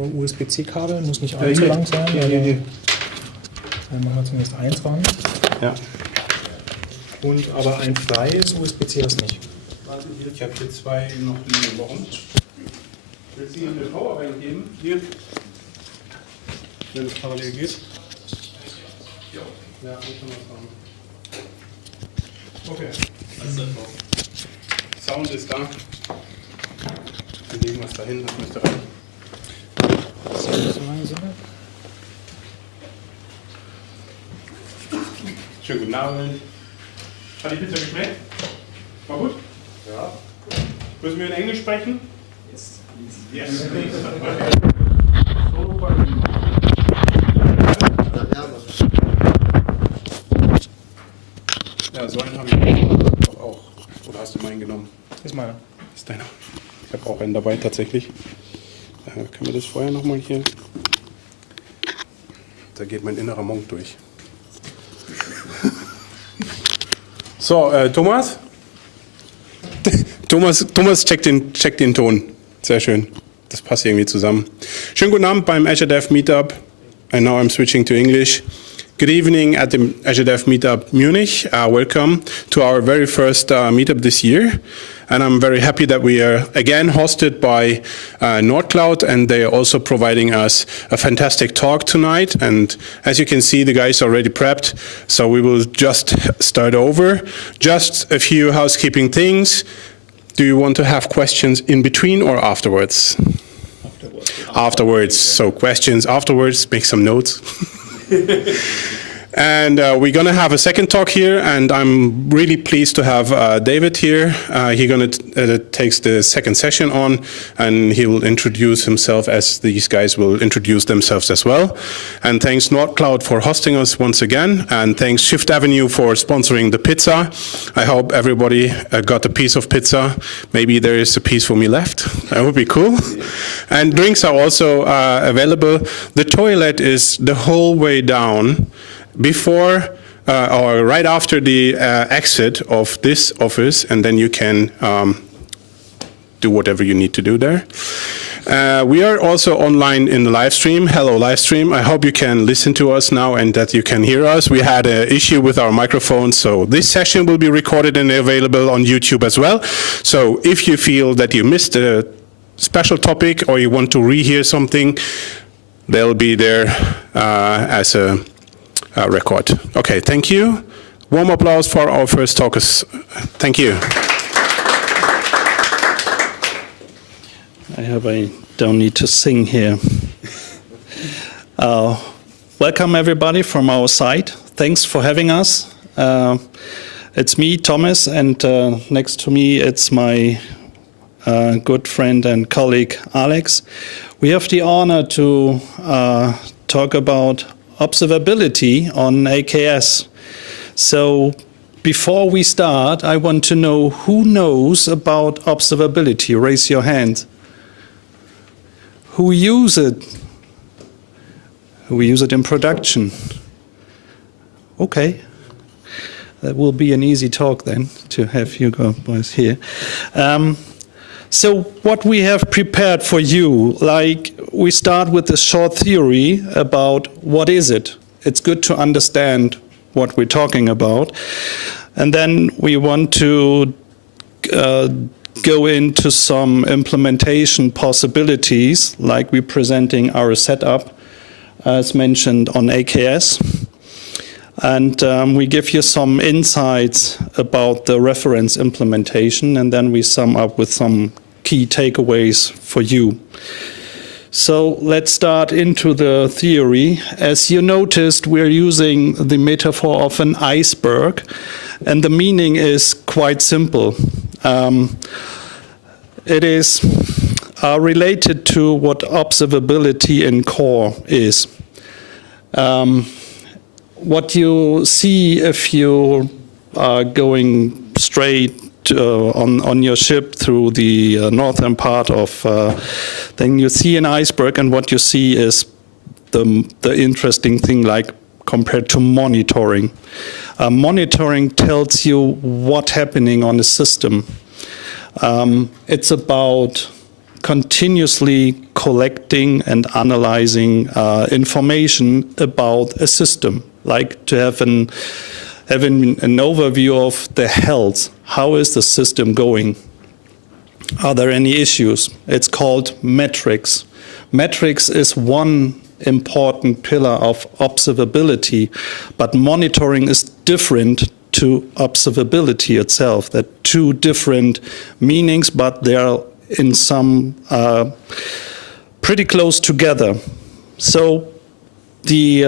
USB-C-Kabel, muss nicht allzu lang sein. Dann machen wir zumindest eins ran. Ja. Und aber ein freies USB-C hast nicht. Warte, hier, ich habe hier zwei noch liegen. Warum? Willst du hier eine Powerbank geben? Hier. Wenn es parallel geht. Ja, ich kann mal fahren. Okay. Sound ist da. Wir legen was dahin, das müsste reichen. Schönen guten Abend. Hat die Pizza geschmeckt? War gut? Ja. Müssen wir in Englisch sprechen? Yes, please. Yes, please. Ja, so einen habe ich doch auch. Oder hast du meinen genommen? Ist meiner. Ist deiner. Ich habe auch einen dabei tatsächlich. Können wir das vorher nochmal hier? Da geht mein innerer Monk durch. So, Thomas? Thomas checkt den Ton. Sehr schön. Das passt irgendwie zusammen. Schönen guten Abend beim Azure Dev Meetup. And now I'm switching to English. Good evening at the Azure Dev Meetup Munich. Welcome to our very first meetup this year. And I'm very happy that we are again hosted by Nordcloud, and they are also providing us a fantastic talk tonight. And as you can see, the guys are already prepped, so we will just start over. Just a few housekeeping things. Do you want to have questions in between or afterwards? Afterwards. So questions afterwards, make some notes. And we're going to have a second talk here, and I'm really pleased to have David here. He's going to takes the second session on, and he will introduce himself as these guys will introduce themselves as well. And thanks Nordcloud for hosting us once again, and thanks Shift Avenue for sponsoring the pizza. I hope everybody got a piece of pizza. Maybe there is a piece for me left. That would be cool. And drinks are also available. The toilet is the whole way down. Before or right after the exit of this office, and then you can do whatever you need to do there. We are also online in the live stream. Hello, live stream. I hope you can listen to us now and that you can hear us. We had an issue with our microphones, so this session will be recorded and available on YouTube as well. So if you feel that you missed a special topic or you want to rehear something, they'll be there as a record. Okay, thank you. Warm applause for our first talkers. Thank you. I don't need to sing here. Welcome everybody from our side. Thanks for having us. It's me, Thomas, and next to me it's my good friend and colleague, Alex. We have the honor to talk about observability on AKS. So before we start, I want to know who knows about observability. Raise your hand. Who use it? Who use it in production? Okay. That will be an easy talk then to have you guys here. So what we have prepared for you, like we start with a short theory about what is it. It's good to understand what we're talking about. And then we want to go into some implementation possibilities, like we're presenting our setup, as mentioned on AKS. And we give you some insights about the reference implementation, and then we sum up with some key takeaways for you. So let's start into the theory. As you noticed, we're using the metaphor of an iceberg, and the meaning is quite simple. It is related to what observability in core is. What you see if you are going straight on your ship through the northern part of, then you see an iceberg, and what you see is the interesting thing, like compared to monitoring. Monitoring tells you what's happening on the system. It's about continuously collecting and analyzing information about a system, like to have having an overview of the health. How is the system going? Are there any issues? It's called metrics. Metrics is one important pillar of observability, but monitoring is different to observability itself. They're two different meanings, but they are in some pretty close together. So the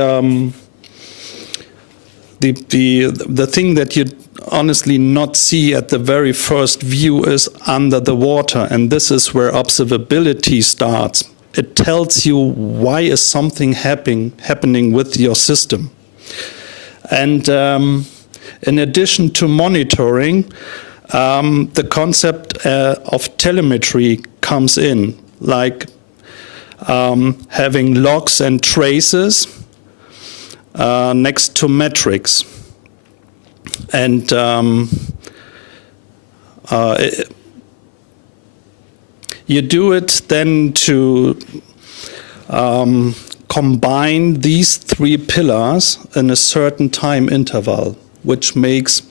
thing that you honestly not see at the very first view is under the water, and this is where observability starts. It tells you why is something happening with your system. And in addition to monitoring, the concept of telemetry comes in, like having logs and traces next to metrics. And you do it then to combine these three pillars in a certain time interval, which creates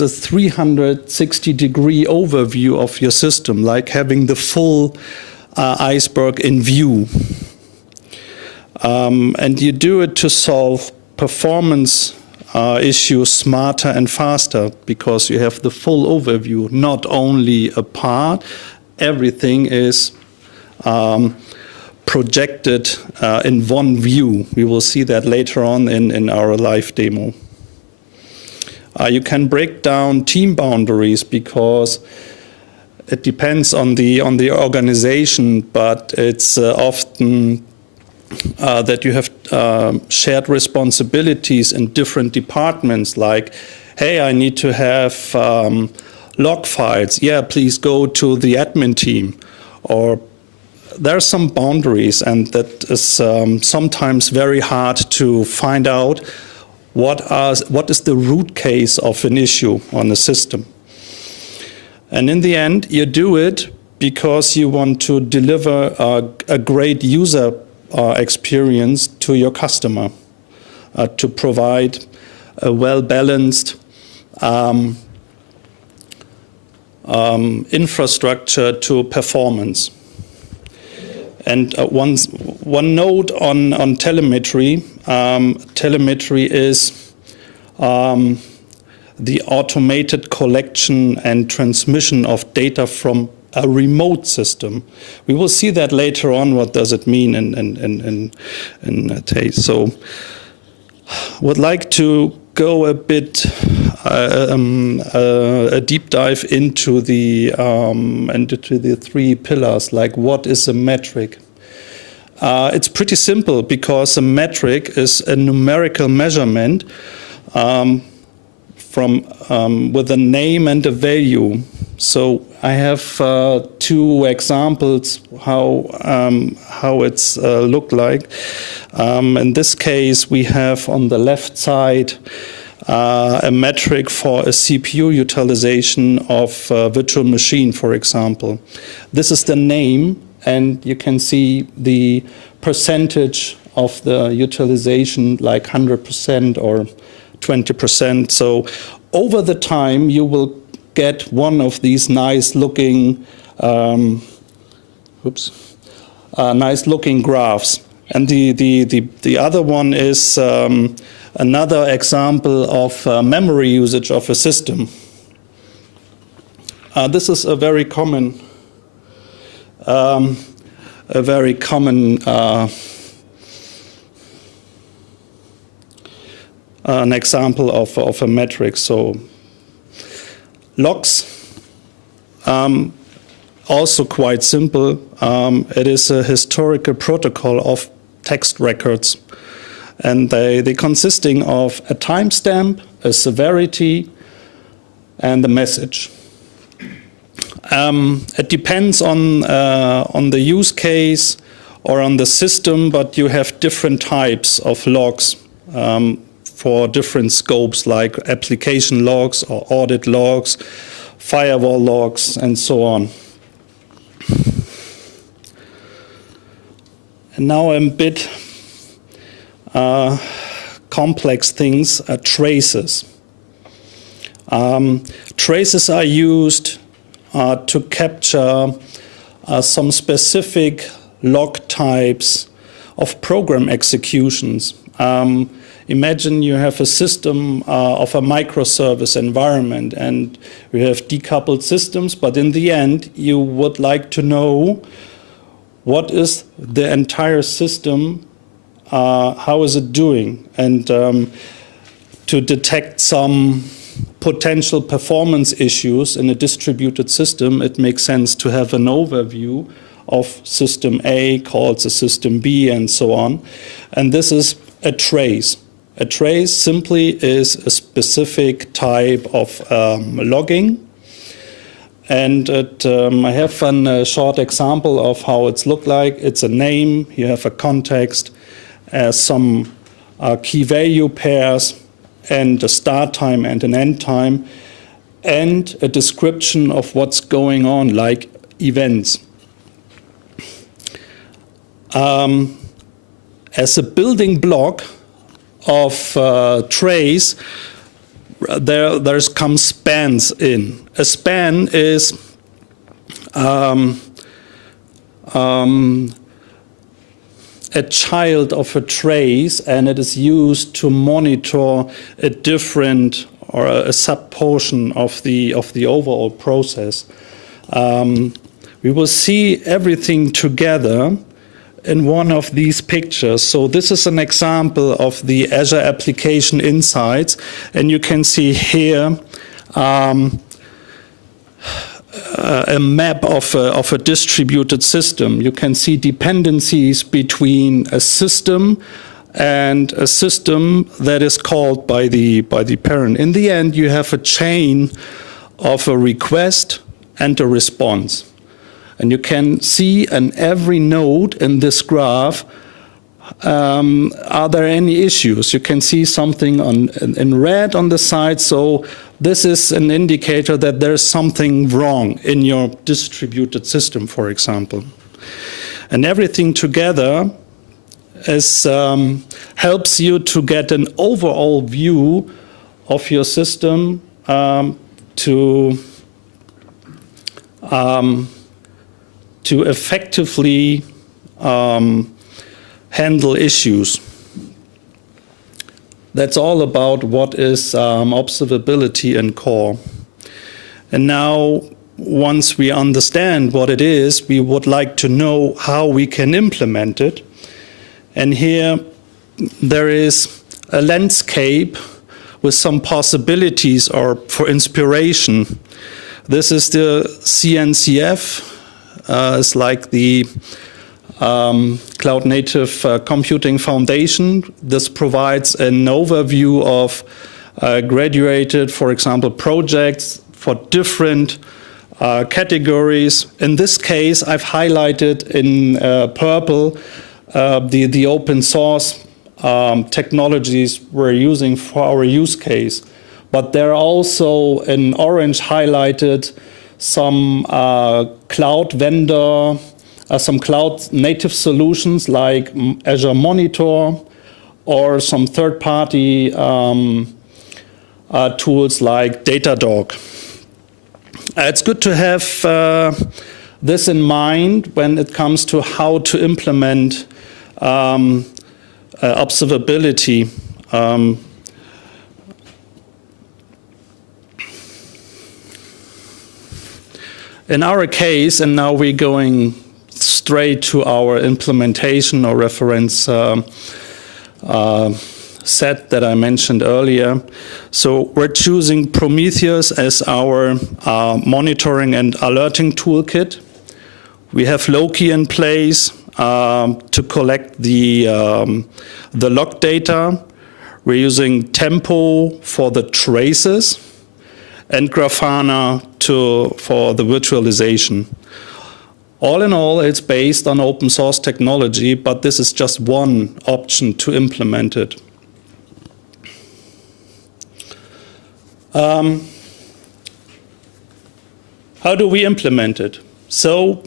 a 360-degree overview of your system, like having the full iceberg in view. And you do it to solve performance issues smarter and faster, because you have the full overview, not only a part. Everything is projected in one view. We will see that later on in our live demo. You can break down team boundaries, because it depends on the organization, but it's often that you have shared responsibilities in different departments, like, hey, I need to have log files. Yeah, please go to the admin team. Or there are some boundaries, and that is sometimes very hard to find out what is the root case of an issue on a system. And in the end, you do it because you want to deliver a great user experience to your customer, to provide a well-balanced infrastructure to performance. And one note on telemetry. Telemetry is the automated collection and transmission of data from a remote system. We will see that later on. What does it mean in taste? So, would like to go a bit a deep dive into the three pillars. Like, what is a metric? It's pretty simple, because a metric is a numerical measurement with a name and a value. So I have two examples how it's looked like. In this case, we have on the left side a metric for a CPU utilization of a virtual machine, for example. This is the name, and you can see the percentage of the utilization, like 100% or 20%. So over the time, you will get one of these nice-looking, nice-looking graphs. And the other one is another example of memory usage of a system. This is a very common an example of a metric. So logs, also quite simple. It is a historical protocol of text records, and they consisting of a timestamp, a severity, and a message. It depends on the use case or on the system, but you have different types of logs for different scopes, like application logs or audit logs, firewall logs, and so on. And now a bit complex things, traces. Traces are used to capture some specific log types of program executions. Imagine you have a system of a microservice environment and you have decoupled systems, but in the end you would like to know what is the entire system, how is it doing, and to detect some potential performance issues in a distributed system, it makes sense to have an overview of system A called the system B and so on. And this is a trace. A trace simply is a specific type of logging. And I have a short example of how it's looked like. It's a name, you have a context, some key value pairs, and a start time and an end time, and a description of what's going on, like events. As a building block of trace, there's come spans in. A span is a child of a trace, and it is used to monitor a different or a sub-portion of the overall process. We will see everything together in one of these pictures. So this is an example of the Azure Application Insights, and you can see here a map of a distributed system. You can see dependencies between a system and a system that is called by the parent. In the end, you have a chain of a request and a response. And you can see in every node in this graph, are there any issues? You can see something in red on the side, so this is an indicator that there's something wrong in your distributed system, for example. And everything together helps you to get an overall view of your system to effectively handle issues. That's all about what is observability and core. And now, once we understand what it is, we would like to know how we can implement it. And here there is a landscape with some possibilities or for inspiration. This is the CNCF. It's like the Cloud Native Computing Foundation. This provides an overview of graduated, for example, projects for different categories. In this case, I've highlighted in purple the open source technologies we're using for our use case. But there are also in orange highlighted some cloud vendor, some cloud native solutions like Azure Monitor, or some third-party tools like Datadog. It's good to have this in mind when it comes to how to implement observability. In our case, and now we're going straight to our implementation or reference set that I mentioned earlier. So we're choosing Prometheus as our monitoring and alerting toolkit. We have Loki in place to collect the log data. We're using Tempo for the traces, and Grafana for the virtualization. All in all, it's based on open source technology, but this is just one option to implement it. How do we implement it? So,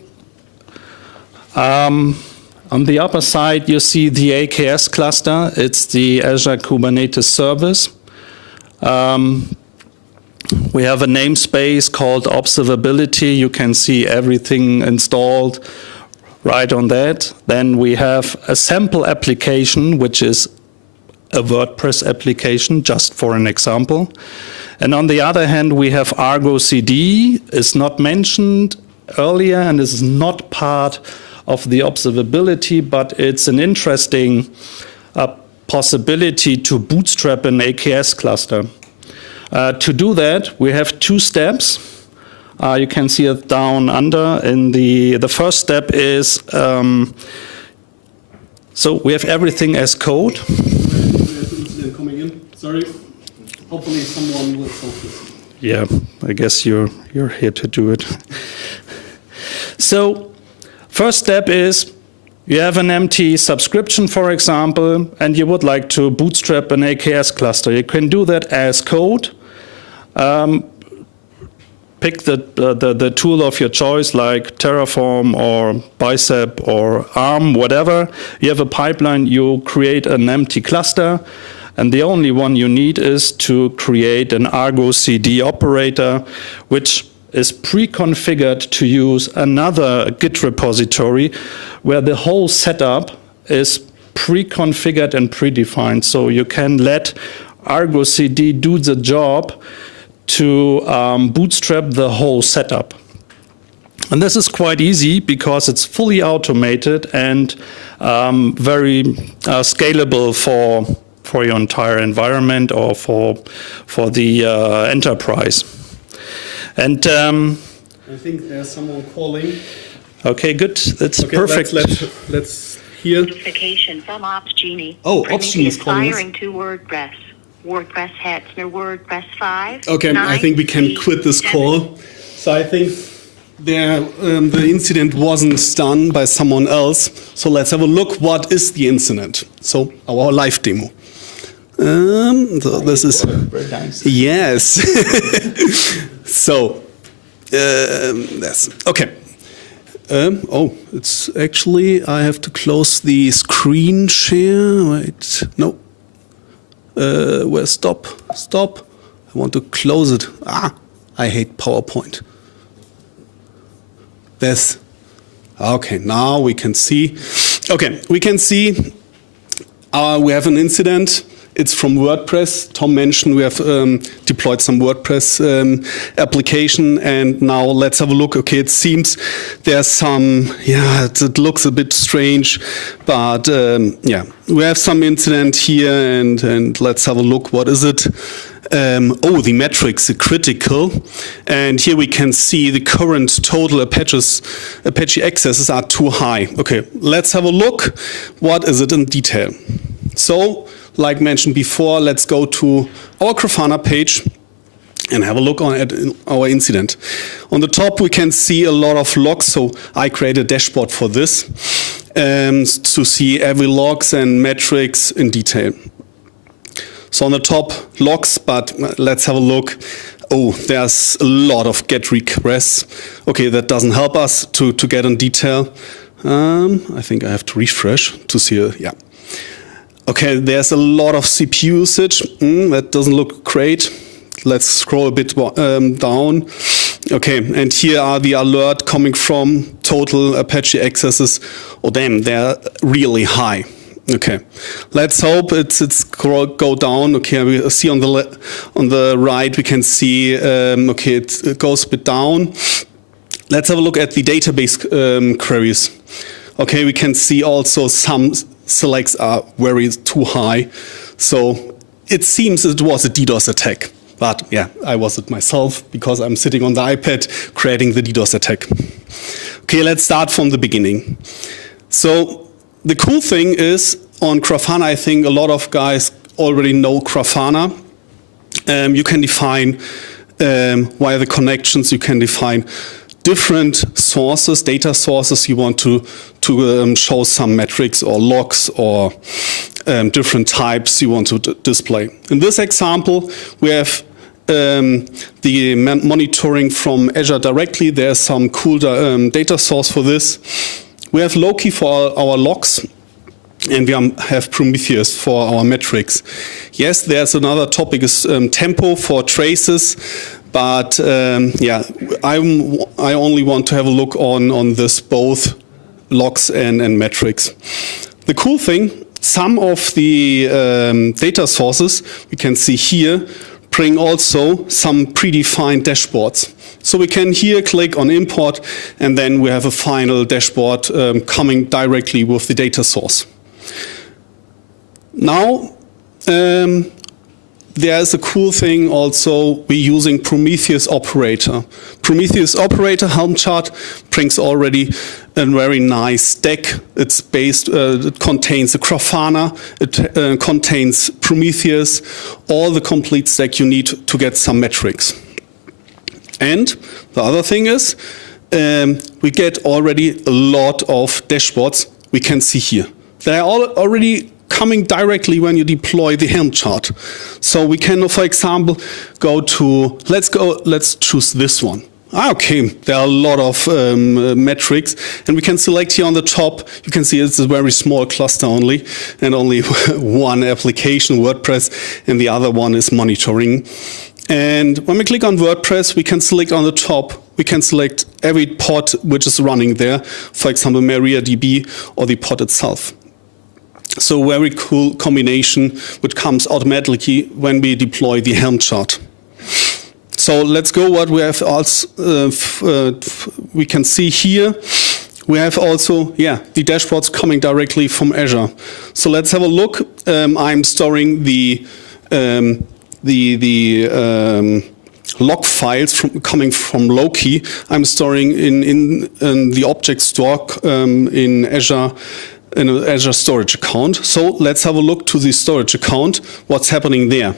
On the upper side, you see the AKS cluster. It's the Azure Kubernetes service. We have a namespace called observability. You can see everything installed right on that. Then we have a sample application, which is a WordPress application, just for an example. And on the other hand, we have Argo CD. It's not mentioned earlier and is not part of the observability, but it's an interesting possibility to bootstrap an AKS cluster. To do that, we have two steps. You can see it down under. In the first step is, so we have everything as code. There's an incident coming in. Sorry. Hopefully someone will solve this. Yeah, I guess you're here to do it. So, first step is you have an empty subscription, for example, and you would like to bootstrap an AKS cluster. You can do that as code. Pick the tool of your choice, like Terraform or Bicep or ARM, whatever. You have a pipeline, you create an empty cluster, and the only one you need is to create an Argo CD operator, which is pre-configured to use another Git repository where the whole setup is pre-configured and predefined. So you can let Argo CD do the job to bootstrap the whole setup. And this is quite easy because it's fully automated and very scalable for your entire environment or for the enterprise. And I think there's someone calling. Okay, good. That's Okay, perfect. Let's hear. Notification from OpsGenie. Oh, OpsGenie is calling us. Firing to WordPress. WordPress Hetzner, WordPress 5. Okay, I think we can quit this call. So I think the incident wasn't done by someone else. So let's have a look. What is the incident? So our live demo. So this is Very nice. yes. So that's okay. Oh, it's actually I have to close the screen share. Wait, no. Where stop? I want to close it. I hate PowerPoint. This. Okay, now we can see. Okay, we can see we have an incident. It's from WordPress. Tom mentioned we have deployed some WordPress application, and now let's have a look. Okay, it seems there's some, it looks a bit strange, but we have some incident here, and let's have a look. What is it? The metrics are critical, and here we can see the current total Apache accesses are too high. Okay, let's have a look. What is it in detail? So, like mentioned before, let's go to our Grafana page and have a look at our incident. On the top, we can see a lot of logs. So I created a dashboard for this to see every logs and metrics in detail. So on the top, logs, but let's have a look. Oh, there's a lot of GET requests. Okay, that doesn't help us to get in detail. I think I have to refresh to see, Okay, there's a lot of CPU usage. That doesn't look great. Let's scroll a bit down. Okay, and here are the alert coming from total Apache accesses. Oh damn, they're really high. Okay, let's hope it's go down. Okay, we see on the right we can see. Okay, it goes a bit down. Let's have a look at the database queries. Okay, we can see also some selects are very too high. So it seems it was a DDoS attack. But yeah, I was it myself because I'm sitting on the iPad creating the DDoS attack. Okay, let's start from the beginning. So the cool thing is on Grafana, I think a lot of guys already know Grafana. You can define via the connections, you can define different sources, data sources you want to show some metrics or logs or different types you want to display. In this example, we have the monitoring from Azure directly. There's some cool data source for this. We have Loki for our logs, and we have Prometheus for our metrics. Yes, there's another topic is tempo for traces, but yeah, I only want to have a look on this both logs and metrics. The cool thing, some of the data sources we can see here bring also some predefined dashboards. So we can here click on import, and then we have a final dashboard coming directly with the data source. Now, there's a cool thing also, we're using Prometheus operator. Prometheus operator Helm chart brings already a very nice stack. It's based, it contains a Grafana, it contains Prometheus, all the complete stack you need to get some metrics. And the other thing is, we get already a lot of dashboards we can see here. They are already coming directly when you deploy the Helm chart. So we can, for example, go to, let's choose this one. Okay, there are a lot of metrics, and we can select here on the top. You can see it's a very small cluster only, and only one application, WordPress, and the other one is monitoring. And when we click on WordPress, we can select on the top, we can select every pod which is running there, for example, MariaDB or the pod itself. So very cool combination which comes automatically when we deploy the Helm chart. So let's go what we have also, we can see here. We have also, the dashboards coming directly from Azure. So let's have a look. I'm storing the log files coming from Loki. I'm storing in the object store in Azure, in an Azure storage account. So let's have a look to the storage account, what's happening there.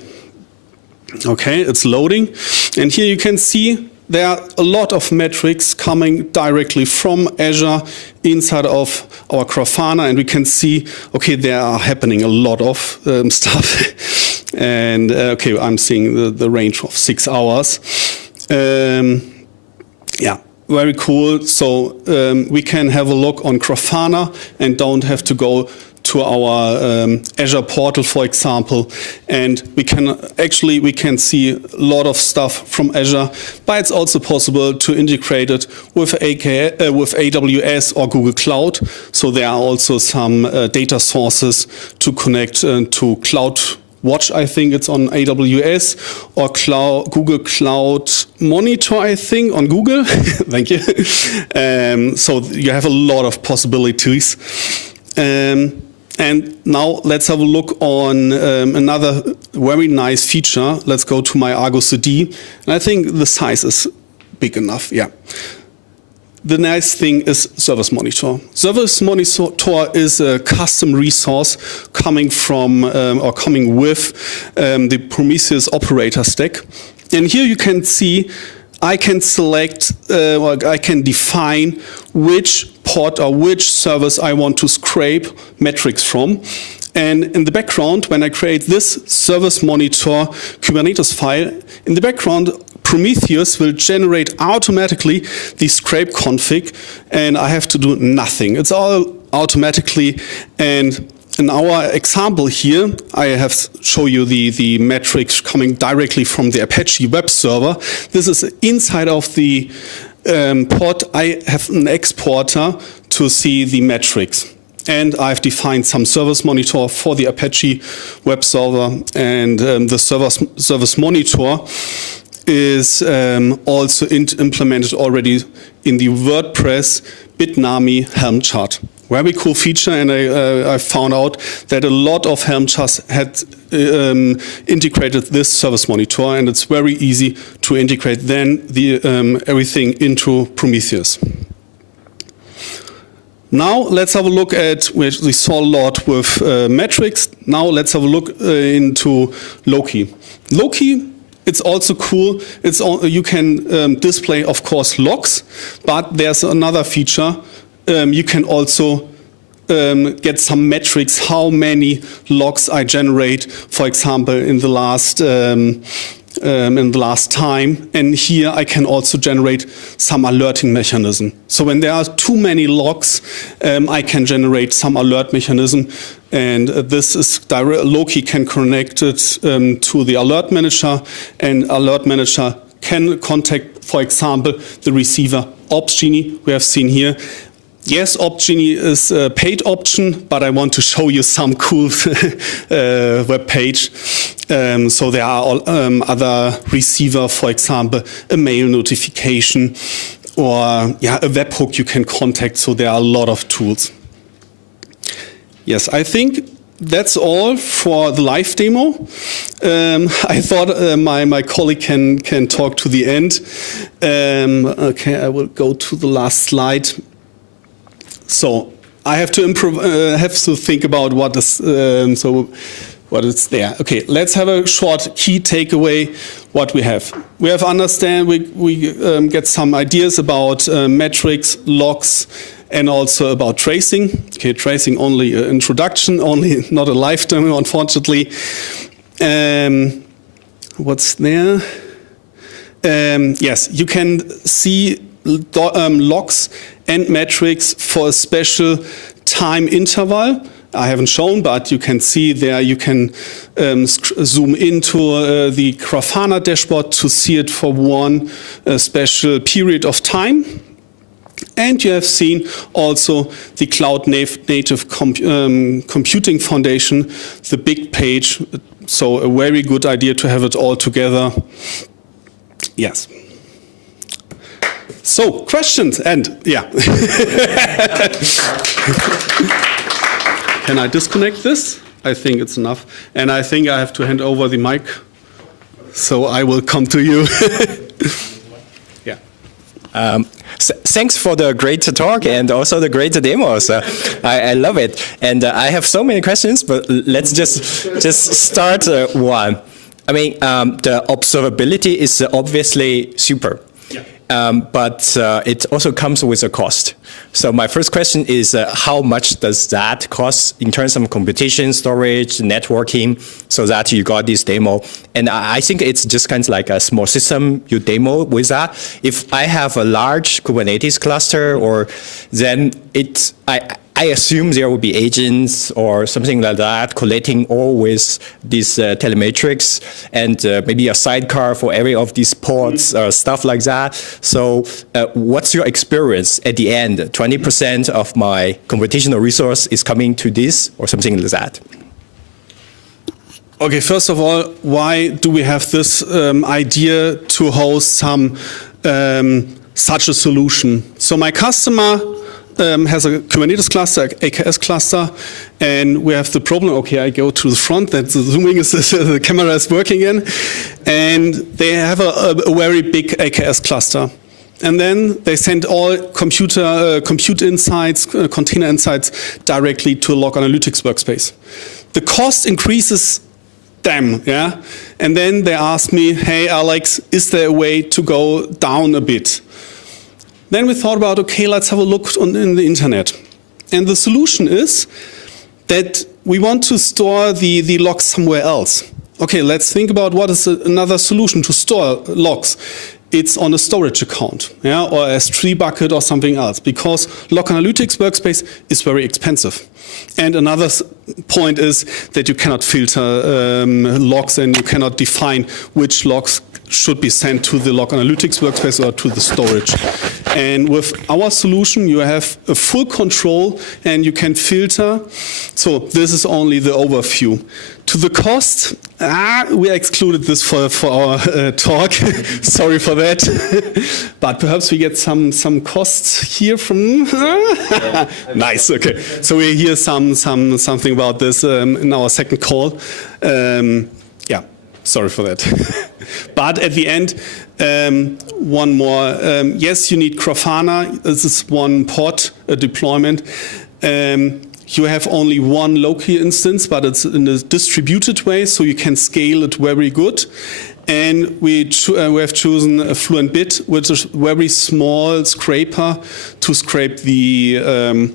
Okay, it's loading. And here you can see there are a lot of metrics coming directly from Azure inside of our Grafana, and we can see, okay, there are happening a lot of stuff. And okay, I'm seeing the range of 6 hours. Yeah, very cool. So we can have a look on Grafana and don't have to go to our Azure portal, for example, and we can see a lot of stuff from Azure, but it's also possible to integrate it with AWS or Google Cloud. So there are also some data sources to connect to Cloud Watch, I think it's on AWS, or Google Cloud Monitor, I think, on Google. Thank you. So you have a lot of possibilities. And now let's have a look on another very nice feature. Let's go to my Argo CD. And I think the size is big enough, yeah. The nice thing is Service Monitor. Service Monitor is a custom resource coming from or coming with the Prometheus operator stack. And here you can see I can select or I can define which pod or which service I want to scrape metrics from. And in the background, when I create this Service Monitor Kubernetes file, in the background, Prometheus will generate automatically the scrape config, and I have to do nothing. It's all automatically. And in our example here, I have show you the metrics coming directly from the Apache web server. This is inside of the pod. I have an exporter to see the metrics. And I've defined some Service Monitor for the Apache web server, and the Service Monitor is also implemented already in the WordPress Bitnami Helm chart. Very cool feature, and I found out that a lot of Helm charts had integrated this Service Monitor, and it's very easy to integrate then everything into Prometheus. Now let's have a look at, we saw a lot with metrics. Now let's have a look into Loki. Loki, it's also cool. You can display, of course, logs, but there's another feature. You can also get some metrics, how many logs I generate, for example, in the last in the last time. And here I can also generate some alerting mechanism. So when there are too many logs, I can generate some alert mechanism. And this is Loki can connect it to the alert manager, and alert manager can contact, for example, the receiver OpsGenie we have seen here. Yes, OpsGenie is a paid option, but I want to show you some cool web page. So there are other receiver, for example, a mail notification, or a webhook you can contact. So there are a lot of tools. Yes, I think that's all for the live demo. I thought my colleague can talk to the end. Okay, I will go to the last slide. So I have to think about what is what is there. Okay, let's have a short key takeaway. What we have we get some ideas about metrics, logs, and also about tracing. Okay, tracing only introduction, only not a live demo, unfortunately. What's there? Yes, you can see logs and metrics for a special time interval. I haven't shown, but you can see there, you can zoom into the Grafana dashboard to see it for one special period of time. And you have seen also the Cloud Native Computing Foundation, the big page. So a very good idea to have it all together. Yes. So questions and yeah. Can I disconnect this? I think it's enough. And I think I have to hand over the mic. So I will come to you. Yeah. Thanks for the great talk and also the great demos. I love it. And I have so many questions, but let's just start one. I mean, the observability is obviously super. But it also comes with a cost. So my first question is, how much does that cost in terms of computation, storage, networking, so that you got this demo? And I think it's just kind of like a small system you demo with that. If I have a large Kubernetes cluster, or then I assume there will be agents or something like that collecting all with this telemetrics, and maybe a sidecar for every of these ports, stuff like that. So what's your experience at the end? 20% of my computational resource is coming to this or something like that? Okay, first of all, why do we have this idea to host some such a solution? So my customer has a Kubernetes cluster, AKS cluster, and we have the problem. Okay, I go to the front. That's the zooming is the camera is working in, and they have a very big AKS cluster. And then they send all compute insights, container insights directly to a log analytics workspace. The cost increases them, yeah. And then they ask me, hey, Alex, is there a way to go down a bit? Then we thought about, okay, let's have a look in the internet. And the solution is that we want to store the logs somewhere else. Okay, let's think about what is another solution to store logs. It's on a storage account, yeah, or a S3 bucket or something else, because log analytics workspace is very expensive. And another point is that you cannot filter logs, and you cannot define which logs should be sent to the log analytics workspace or to the storage. And with our solution, you have a full control and you can filter. So this is only the overview. To the cost, we excluded this for our talk. Sorry for that. But perhaps we get some costs here from. Nice. Okay. So we hear something about this in our second call. Yeah. Sorry for that. But at the end, one more. Yes, you need Grafana. This is one pod deployment. You have only one Loki instance, but it's in a distributed way, so you can scale it very good. And we have chosen a Fluent Bit, which is a very small scraper to scrape the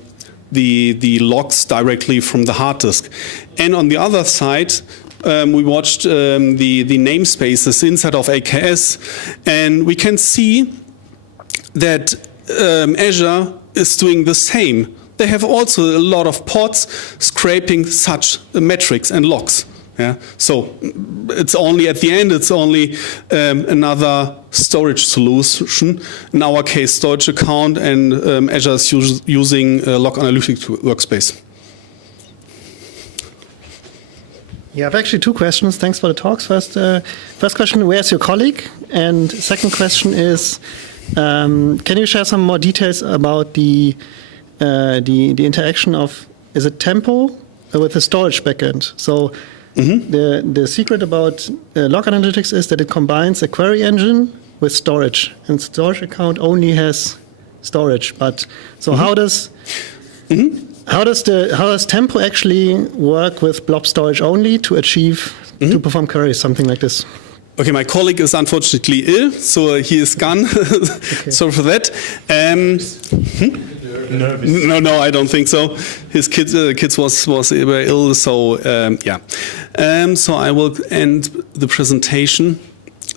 logs directly from the hard disk. And on the other side, we watched the namespaces inside of AKS, and we can see that Azure is doing the same. They have also a lot of pods scraping such metrics and logs. Yeah? So it's only at the end, it's only another storage solution. In our case, storage account, and Azure is using Log Analytics Workspace. Yeah, I have actually two questions. Thanks for the talks. First question, where's your colleague? And second question is, can you share some more details about the interaction of, is it Tempo with the storage backend? So the secret about Log Analytics is that it combines a query engine with storage, and storage account only has storage. But so how does Tempo actually work with blob storage only to achieve to perform queries, something like this? Okay, my colleague is unfortunately ill, so he is gone. Sorry for that. No, I don't think so. His kids were ill, so yeah. So I will end the presentation.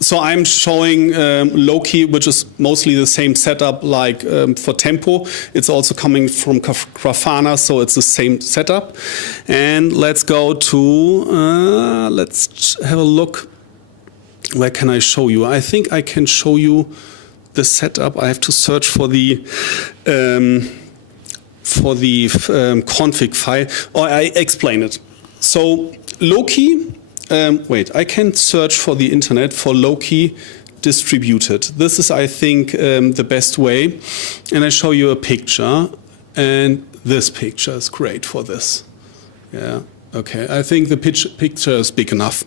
So I'm showing Loki, which is mostly the same setup like for Tempo. It's also coming from Grafana, so it's the same setup. And let's go to, let's have a look. Where can I show you? I think I can show you the setup. I have to search for the config file, or I explain it. So Loki, wait, I can search for the internet for Loki distributed. This is, I think, the best way. And I show you a picture, and this picture is great for this. Yeah, okay. I think the picture is big enough.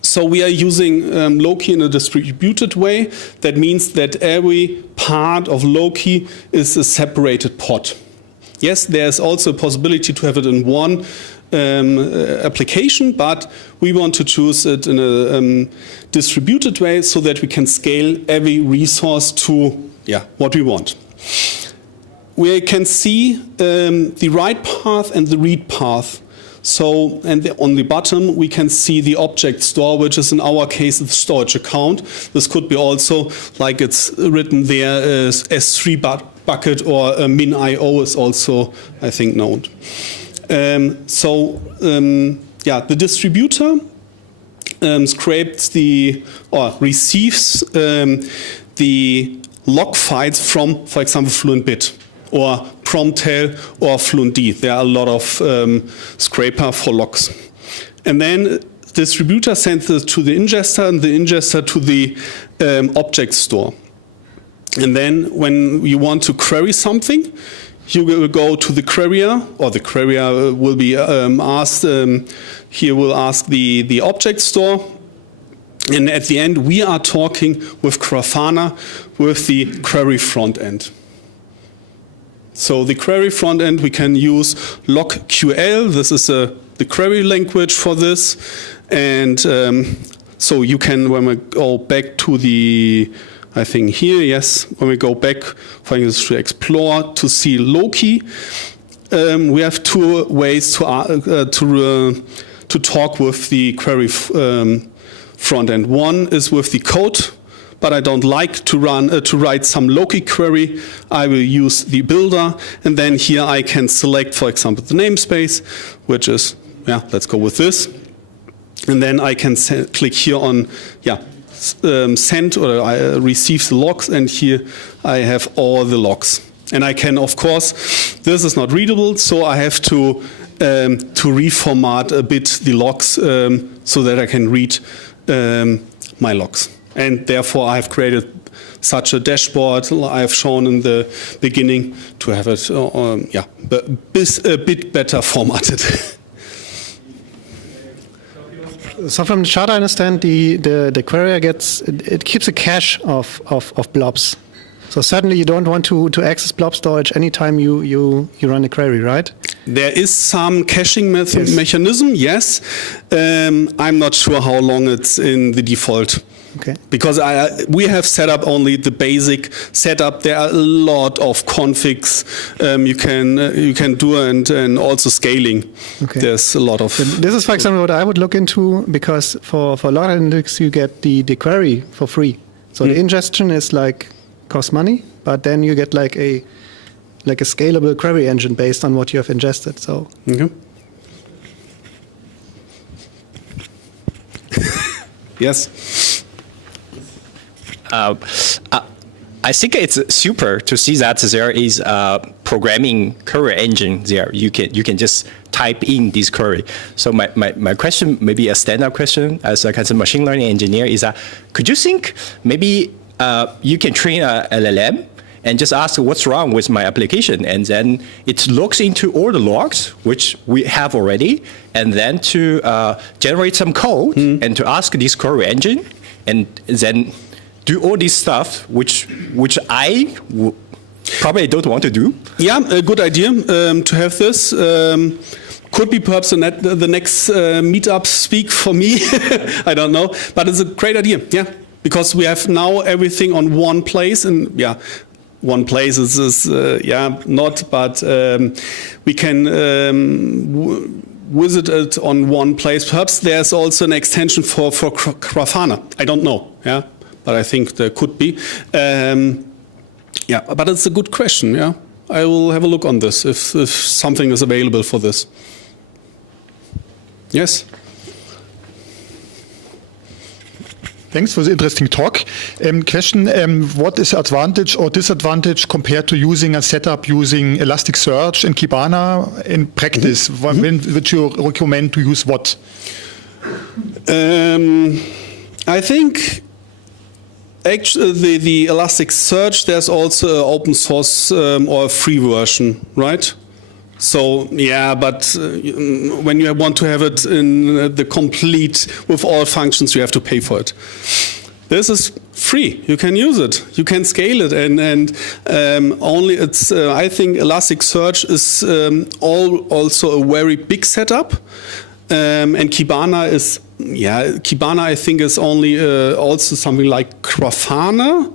So we are using Loki in a distributed way. That means that every part of Loki is a separated pod. Yes, there's also a possibility to have it in one application, but we want to choose it in a distributed way so that we can scale every resource to what we want. We can see the write path and the read path. So, and on the bottom, we can see the object store, which is in our case the storage account. This could be also, like it's written there, as S3 bucket or min.io is also, I think, known. The distributor scrapes or receives the log files from, for example, FluentBit or Prometheus or FluentD. There are a lot of scraper for logs. And then distributor sends it to the ingester, and the ingester to the object store. And then when you want to query something, you will go to the querier, or the querier will be asked, here will ask the object store. And at the end, we are talking with Grafana with the query front end. So the query front end, we can use LogQL. This is the query language for this. And so you can, when we go back to the, I think here, yes, when we go back, for instance, to explore, to see Loki, we have two ways to talk with the query front end. One is with the code, but I don't like to write some Loki query. I will use the builder, and then here I can select, for example, the namespace, which is, let's go with this. And then I can click here on, send, or I receive the logs, and here I have all the logs. And I can, of course, this is not readable, so I have to reformat a bit the logs so that I can read my logs. And therefore, I have created such a dashboard I have shown in the beginning to have it, a bit better formatted. So from the chart, I understand the query keeps a cache of blobs. So certainly you don't want to access blob storage anytime you run a query, right? There is some caching mechanism, yes. I'm not sure how long it's in the default. Okay. Because we have set up only the basic setup. There are a lot of configs you can do, and also scaling. Okay. There's a lot of. This is, for example, what I would look into, because for log analytics you get the query for free. So the ingestion is costs money, but then you get like a scalable query engine based on what you have ingested. So. Okay. Yes. I think it's super to see that there is a programming query engine there. You can just type in this query. So my question, maybe a stand-up question as a kind of machine learning engineer, is that could you think maybe you can train a LLM and just ask what's wrong with my application, and then it looks into all the logs which we have already, and then to generate some code and to ask this query engine, and then do all this stuff which I probably don't want to do. Yeah, a good idea to have this. Could be perhaps the next meetup speak for me. I don't know, but it's a great idea. Yeah, because we have now everything on one place, and one place is not, but we can visit it on one place. Perhaps there's also an extension for Grafana. I don't know. Yeah, but I think there could be. But it's a good question. Yeah, I will have a look on this if something is available for this. Yes. Thanks for the interesting talk. Question, what is the advantage or disadvantage compared to using a setup using Elasticsearch and Kibana in practice? When would you recommend to use what? I think actually the Elasticsearch, there's also an open source or a free version, right? So but when you want to have it in the complete with all functions, you have to pay for it. This is free. You can use it. You can scale it, and only it's. I think Elasticsearch is also a very big setup, and Kibana is. Kibana I think is only also something like Grafana,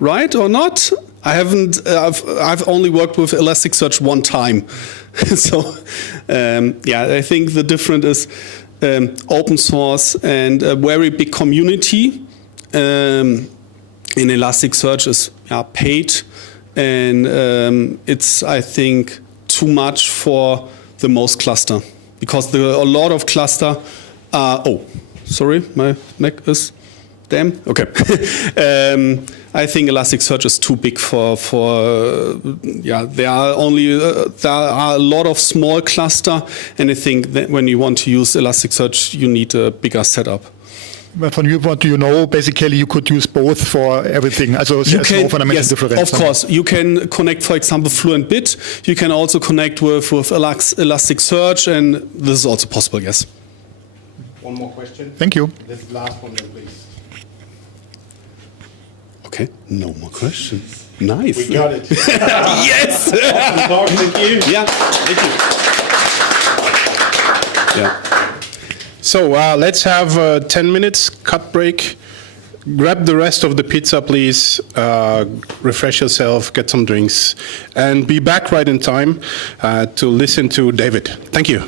right or not? I haven't. I've only worked with Elasticsearch one time, so I think the difference is open source and a very big community. In Elasticsearch is paid, and it's I think too much for the most cluster, because a lot of cluster. Sorry, my neck is. Damn. Okay. I think Elasticsearch is too big for. There are a lot of small cluster, and I think that when you want to use Elasticsearch, you need a bigger setup. But from what do you know, basically you could use both for everything. Also, there's no fundamental difference. Of course. You can connect, for example, FluentBit. You can also connect with Elasticsearch, and this is also possible. Yes. One more question. Thank you. This last one, then, please. Okay, no more questions. Nice. We got it. Yes. Awesome talk. Thank you. Yeah, thank you. Yeah. So let's have a 10 minutes cut break. Grab the rest of the pizza, please. Refresh yourself, get some drinks, and be back right in time to listen to David. Thank you.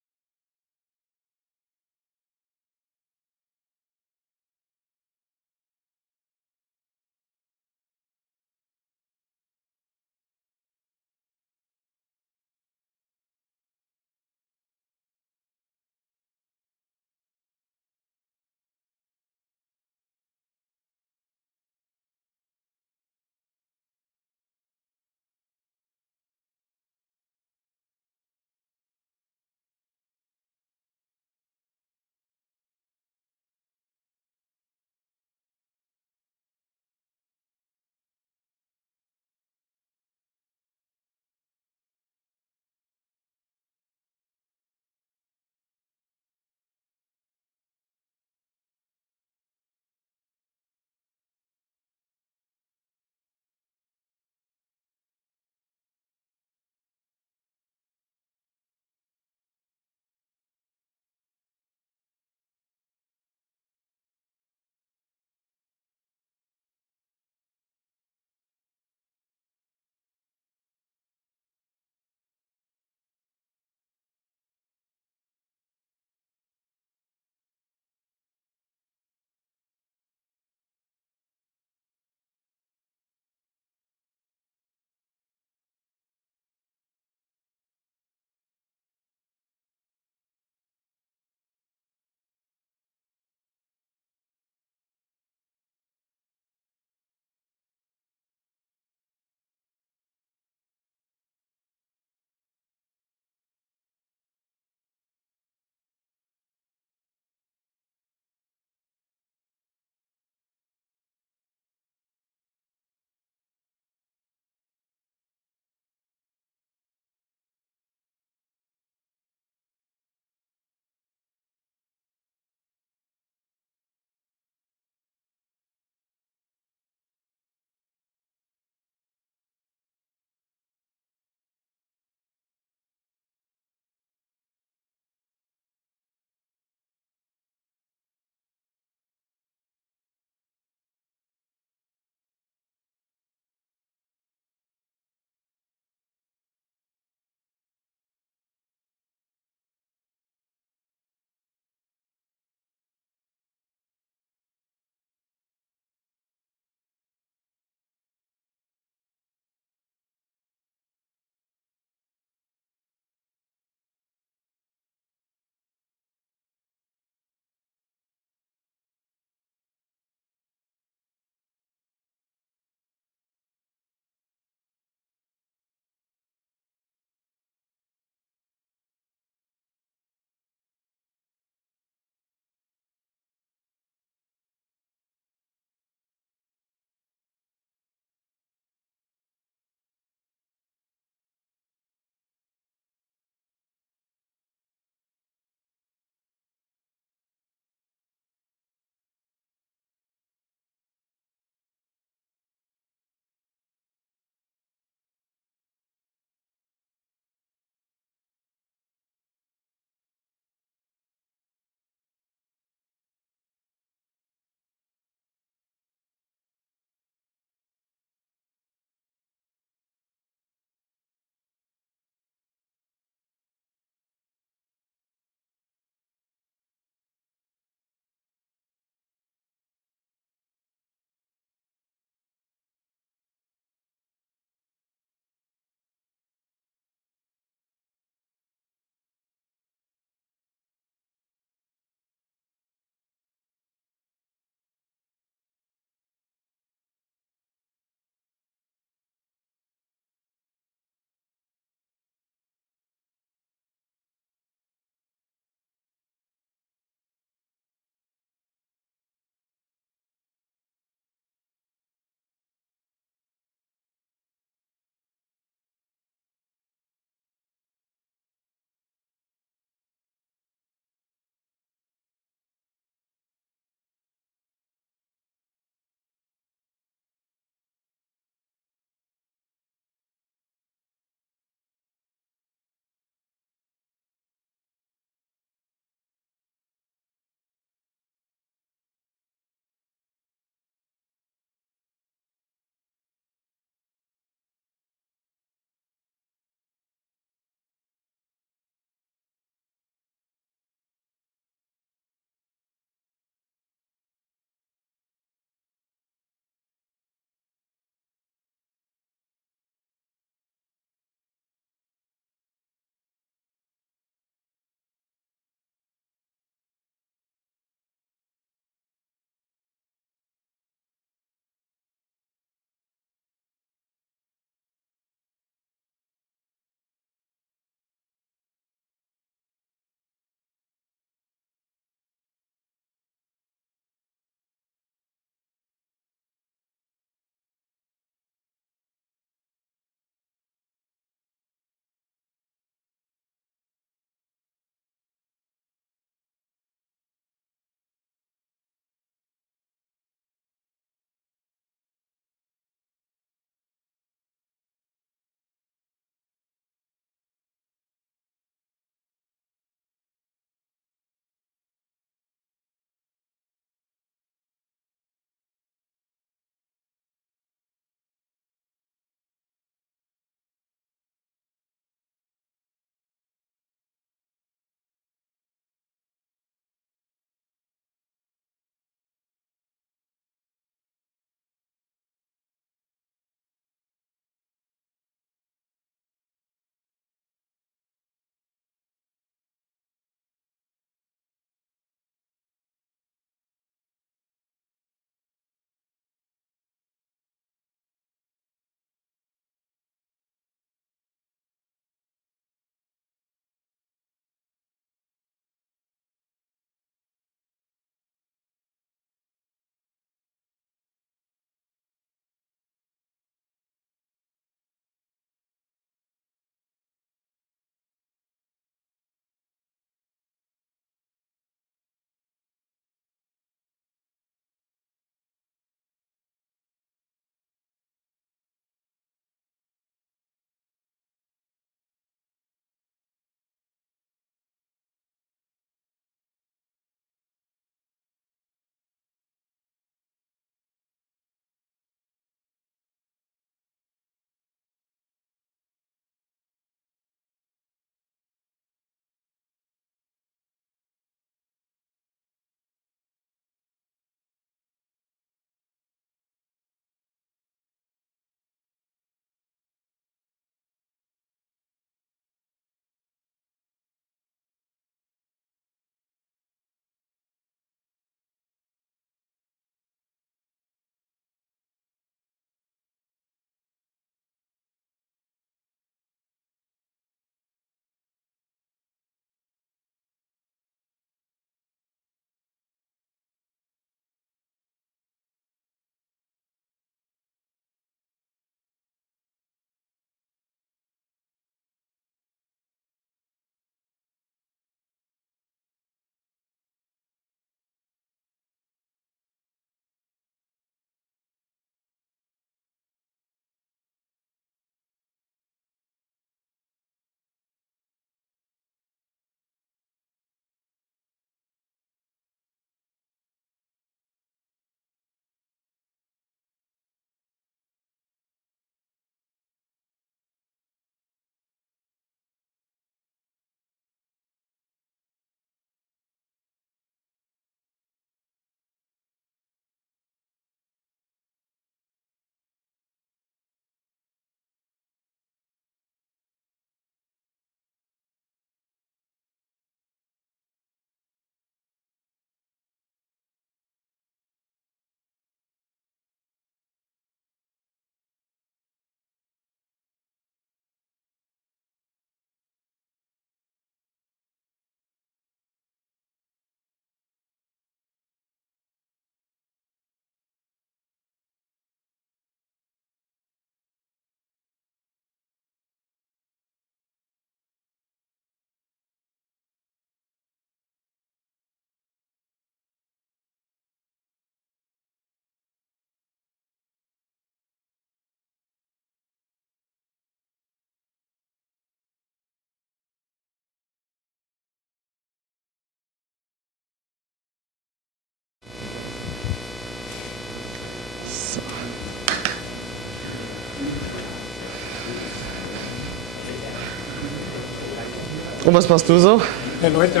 Und was machst du so? Hey Leute,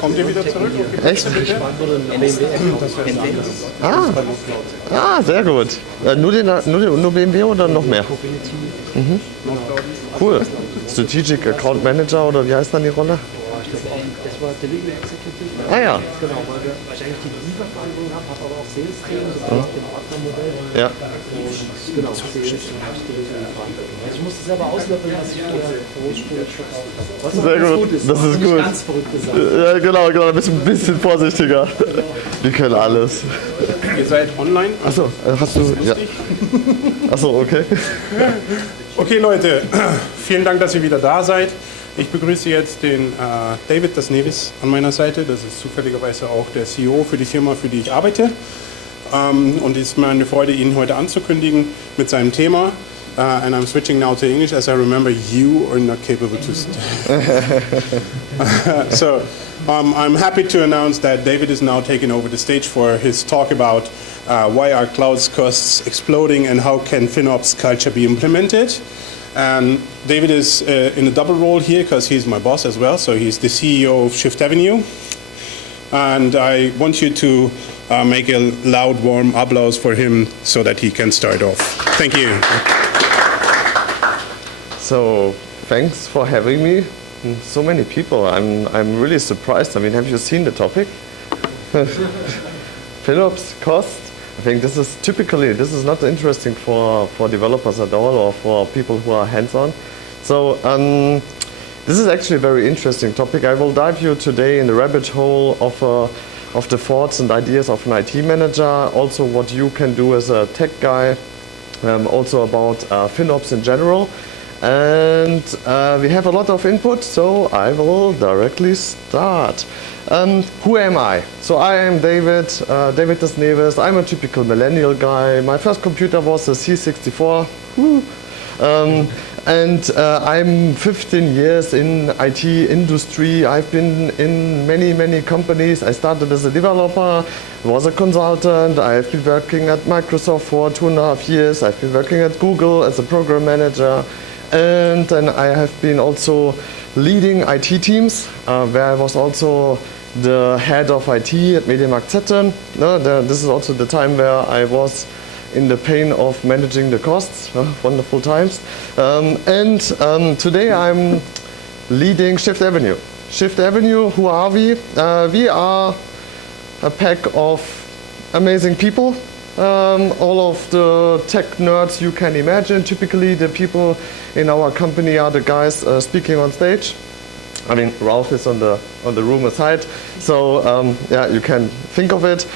kommt ihr wieder zurück? Echt? Sehr gut. Nur BMW oder noch mehr? Mhm. Cool. Strategic Account Manager oder wie heißt dann die Rolle? Das war Delivery Executive. Ah ja. Genau, weil ich eigentlich die Lieferverantwortung habe, habe aber auch Sales-Team, so dem Partnermodell. Ja. Und genau, Delivery-Verantwortung. Also ich musste selber auslöffeln, was ich vorher großspurig verkauft habe. Was Sehr gut, ist, das ist gut. Ganz verrückte Sachen. Ja, genau, ein bisschen vorsichtiger. Wir können alles. Ihr seid online? Achso, hast du. Ja. Achso, okay. Okay Leute, vielen Dank, dass ihr wieder da seid. Ich begrüße jetzt den David Nevis an meiner Seite. Das ist zufälligerweise auch der CEO für die Firma, für die ich arbeite. Und es ist mir eine Freude, ihn heute anzukündigen mit seinem Thema. And I'm switching now to English as I remember you are not capable to. So I'm happy to announce that David is now taking over the stage for his talk about why are cloud costs exploding and how can FinOps culture be implemented. And David is in a double role here because he's my boss as well. So he's the CEO of Shift Avenue. And I want you to make a loud, warm applause for him so that he can start off. Thank you. So, thanks for having me. So many people. I'm really surprised. I mean, have you seen the topic? FinOps cost. I think this is not interesting for developers at all or for people who are hands-on. So this is actually a very interesting topic. I will dive you today in the rabbit hole of the thoughts and ideas of an IT manager, also what you can do as a tech guy, also about FinOps in general. And we have a lot of input, so I will directly start. Who am I? So I am David Nevis. I'm a typical millennial guy. My first computer was a C64. And I'm 15 years in IT industry. I've been in many companies. I started as a developer, was a consultant. I've been working at Microsoft for 2.5 years. I've been working at Google as a program manager. And then I have been also leading IT teams, where I was also the head of IT at MediaMarkt Zettel. This is also the time where I was in the pain of managing the costs. Wonderful times. Today I'm leading Shift Avenue. Shift Avenue, who are we? We are a pack of amazing people. All of the tech nerds you can imagine. Typically the people in our company are the guys speaking on stage. I mean, Ralph is on the room aside, so yeah, you can think of it.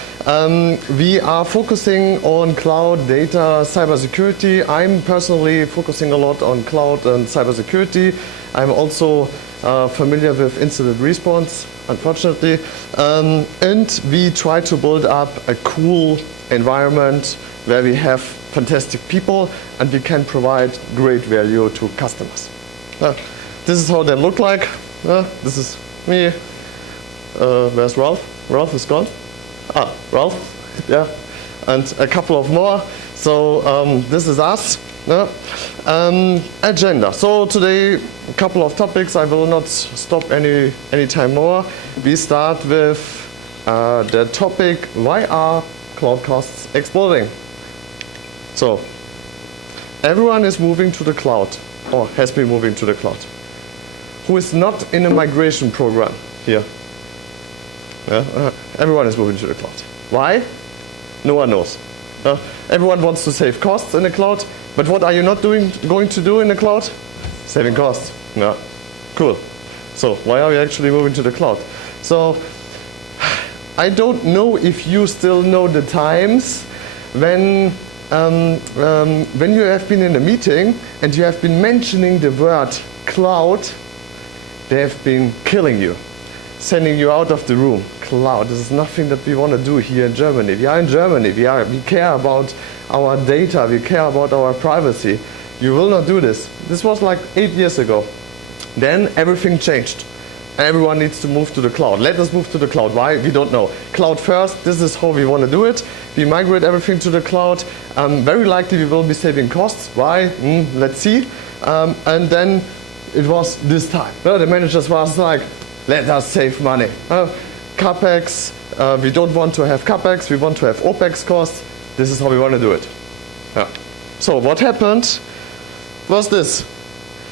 We are focusing on cloud, data, cybersecurity. I'm personally focusing a lot on cloud and cybersecurity. I'm also familiar with incident response, unfortunately, and we try to build up a cool environment where we have fantastic people and we can provide great value to customers. This is how they look like. This is me. Where's Ralph? Ralph is gone. Ralph, yeah, and a couple of more. So this is us. Agenda. So today, a couple of topics. I will not stop any time more. We start with the topic: why are cloud costs exploding? So everyone is moving to the cloud, or has been moving to the cloud. Who is not in a migration program here? Everyone is moving to the cloud. Why? No one knows. Everyone wants to save costs in the cloud, but what are you not going to do in the cloud? Saving costs. Yeah. Cool. So why are we actually moving to the cloud? So I don't know if you still know the times when you have been in a meeting and you have been mentioning the word cloud. They have been killing you, sending you out of the room. Cloud, this is nothing that we want to do here in Germany. We are in Germany, we care about our data, we care about our privacy. You will not do this. This was like 8 years ago. Then everything changed. Everyone needs to move to the cloud. Let us move to the cloud. Why? We don't know. Cloud first, this is how we want to do it. We migrate everything to the cloud. Very likely we will be saving costs. Why? Let's see. And then it was this time. The managers was like, let us save money. CapEx, we don't want to have CapEx, we want to have OpEx costs. This is how we want to do it. Yeah. So what happened was this.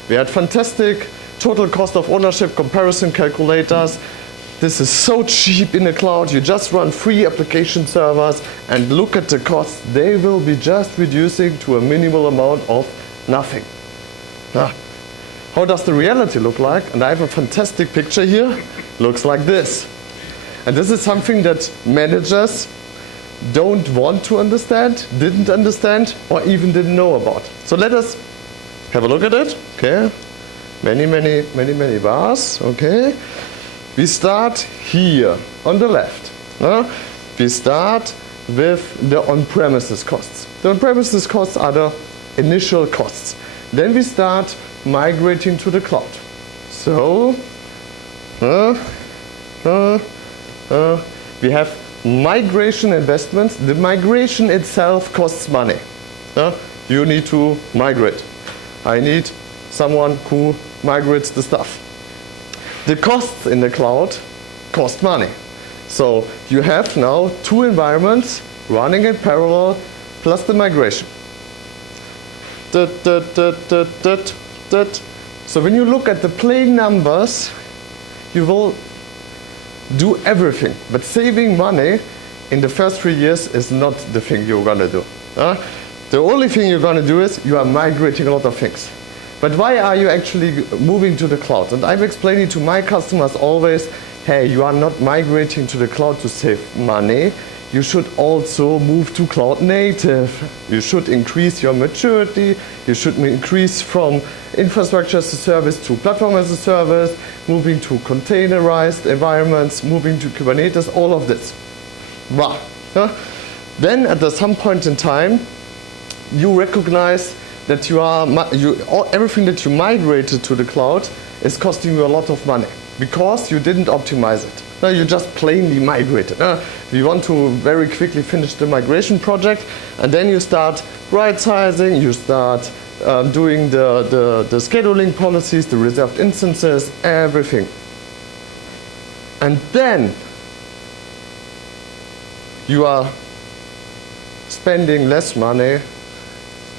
We had fantastic total cost of ownership comparison calculators. This is so cheap in the cloud. You just run free application servers and look at the costs. They will be just reducing to a minimal amount of nothing. How does the reality look like? And I have a fantastic picture here. Looks like this. And this is something that managers don't want to understand, didn't understand, or even didn't know about. So let us have a look at it. Okay. Many bars. Okay. We start here on the left. We start with the on-premises costs. The on-premises costs are the initial costs. Then we start migrating to the cloud. So we have migration investments. The migration itself costs money. You need to migrate. I need someone who migrates the stuff. The costs in the cloud cost money. So you have now two environments running in parallel plus the migration. So when you look at the plain numbers, you will do everything. But saving money in the first 3 years is not the thing you're going to do. The only thing you're going to do is you are migrating a lot of things. But why are you actually moving to the cloud? And I'm explaining to my customers always, hey, you are not migrating to the cloud to save money. You should also move to cloud native. You should increase your maturity. You should increase from infrastructure as a service to platform as a service, moving to containerized environments, moving to Kubernetes, all of this. Wow. Then at some point in time, you recognize that everything that you migrated to the cloud is costing you a lot of money because you didn't optimize it. You just plainly migrated. We want to very quickly finish the migration project, and then you start right-sizing, you start doing the scheduling policies, the reserved instances, everything. And then you are spending less money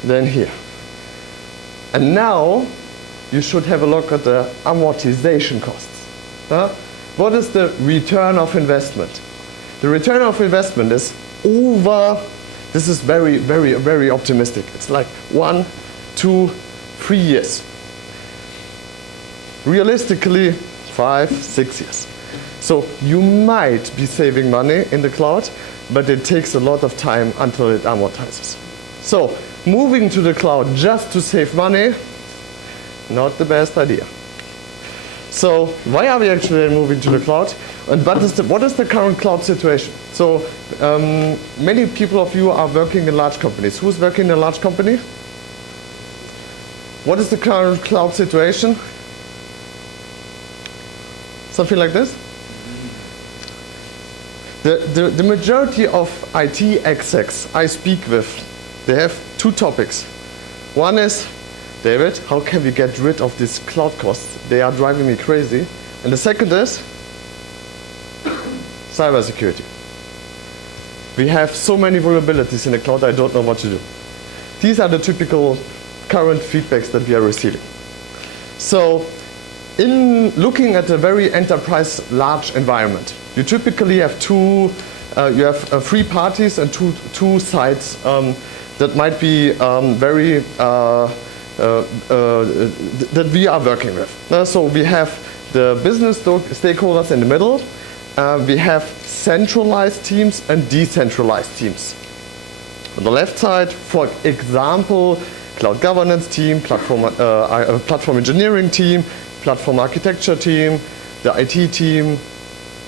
than here. And now you should have a look at the amortization costs. What is the return of investment? The return of investment is this is very optimistic. It's like 1, 2, 3 years. Realistically, 5, 6 years. So you might be saving money in the cloud, but it takes a lot of time until it amortizes. So moving to the cloud just to save money, not the best idea. So why are we actually moving to the cloud? And what is the current cloud situation? So many people of you are working in large companies. Who's working in a large company? What is the current cloud situation? Something like this? The majority of IT execs I speak with, they have two topics. One is, David, how can we get rid of these cloud costs? They are driving me crazy. And the second is cybersecurity. We have so many vulnerabilities in the cloud, I don't know what to do. These are the typical current feedbacks that we are receiving. So in looking at a very enterprise large environment, you typically have three parties and two sides that might be that we are working with. So we have the business stakeholders in the middle. We have centralized teams and decentralized teams. On the left side, for example, cloud governance team, platform engineering team, platform architecture team, the IT team,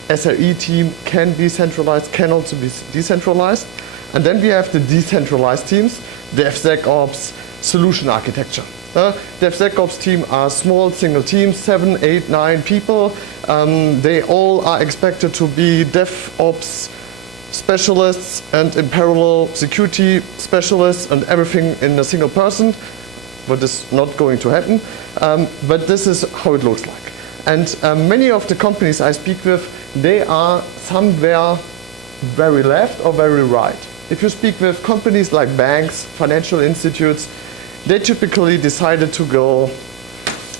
SRE team can be centralized, can also be decentralized. And then we have the decentralized teams, DevSecOps, solution architecture. DevSecOps team are small single teams, 7, 8, 9 people. They all are expected to be DevOps specialists and in parallel security specialists and everything in a single person. what is not going to happen, but this is how it looks like. And many of the companies I speak with, they are somewhere very left or very right. If you speak with companies like banks, financial institutes, they typically decided to go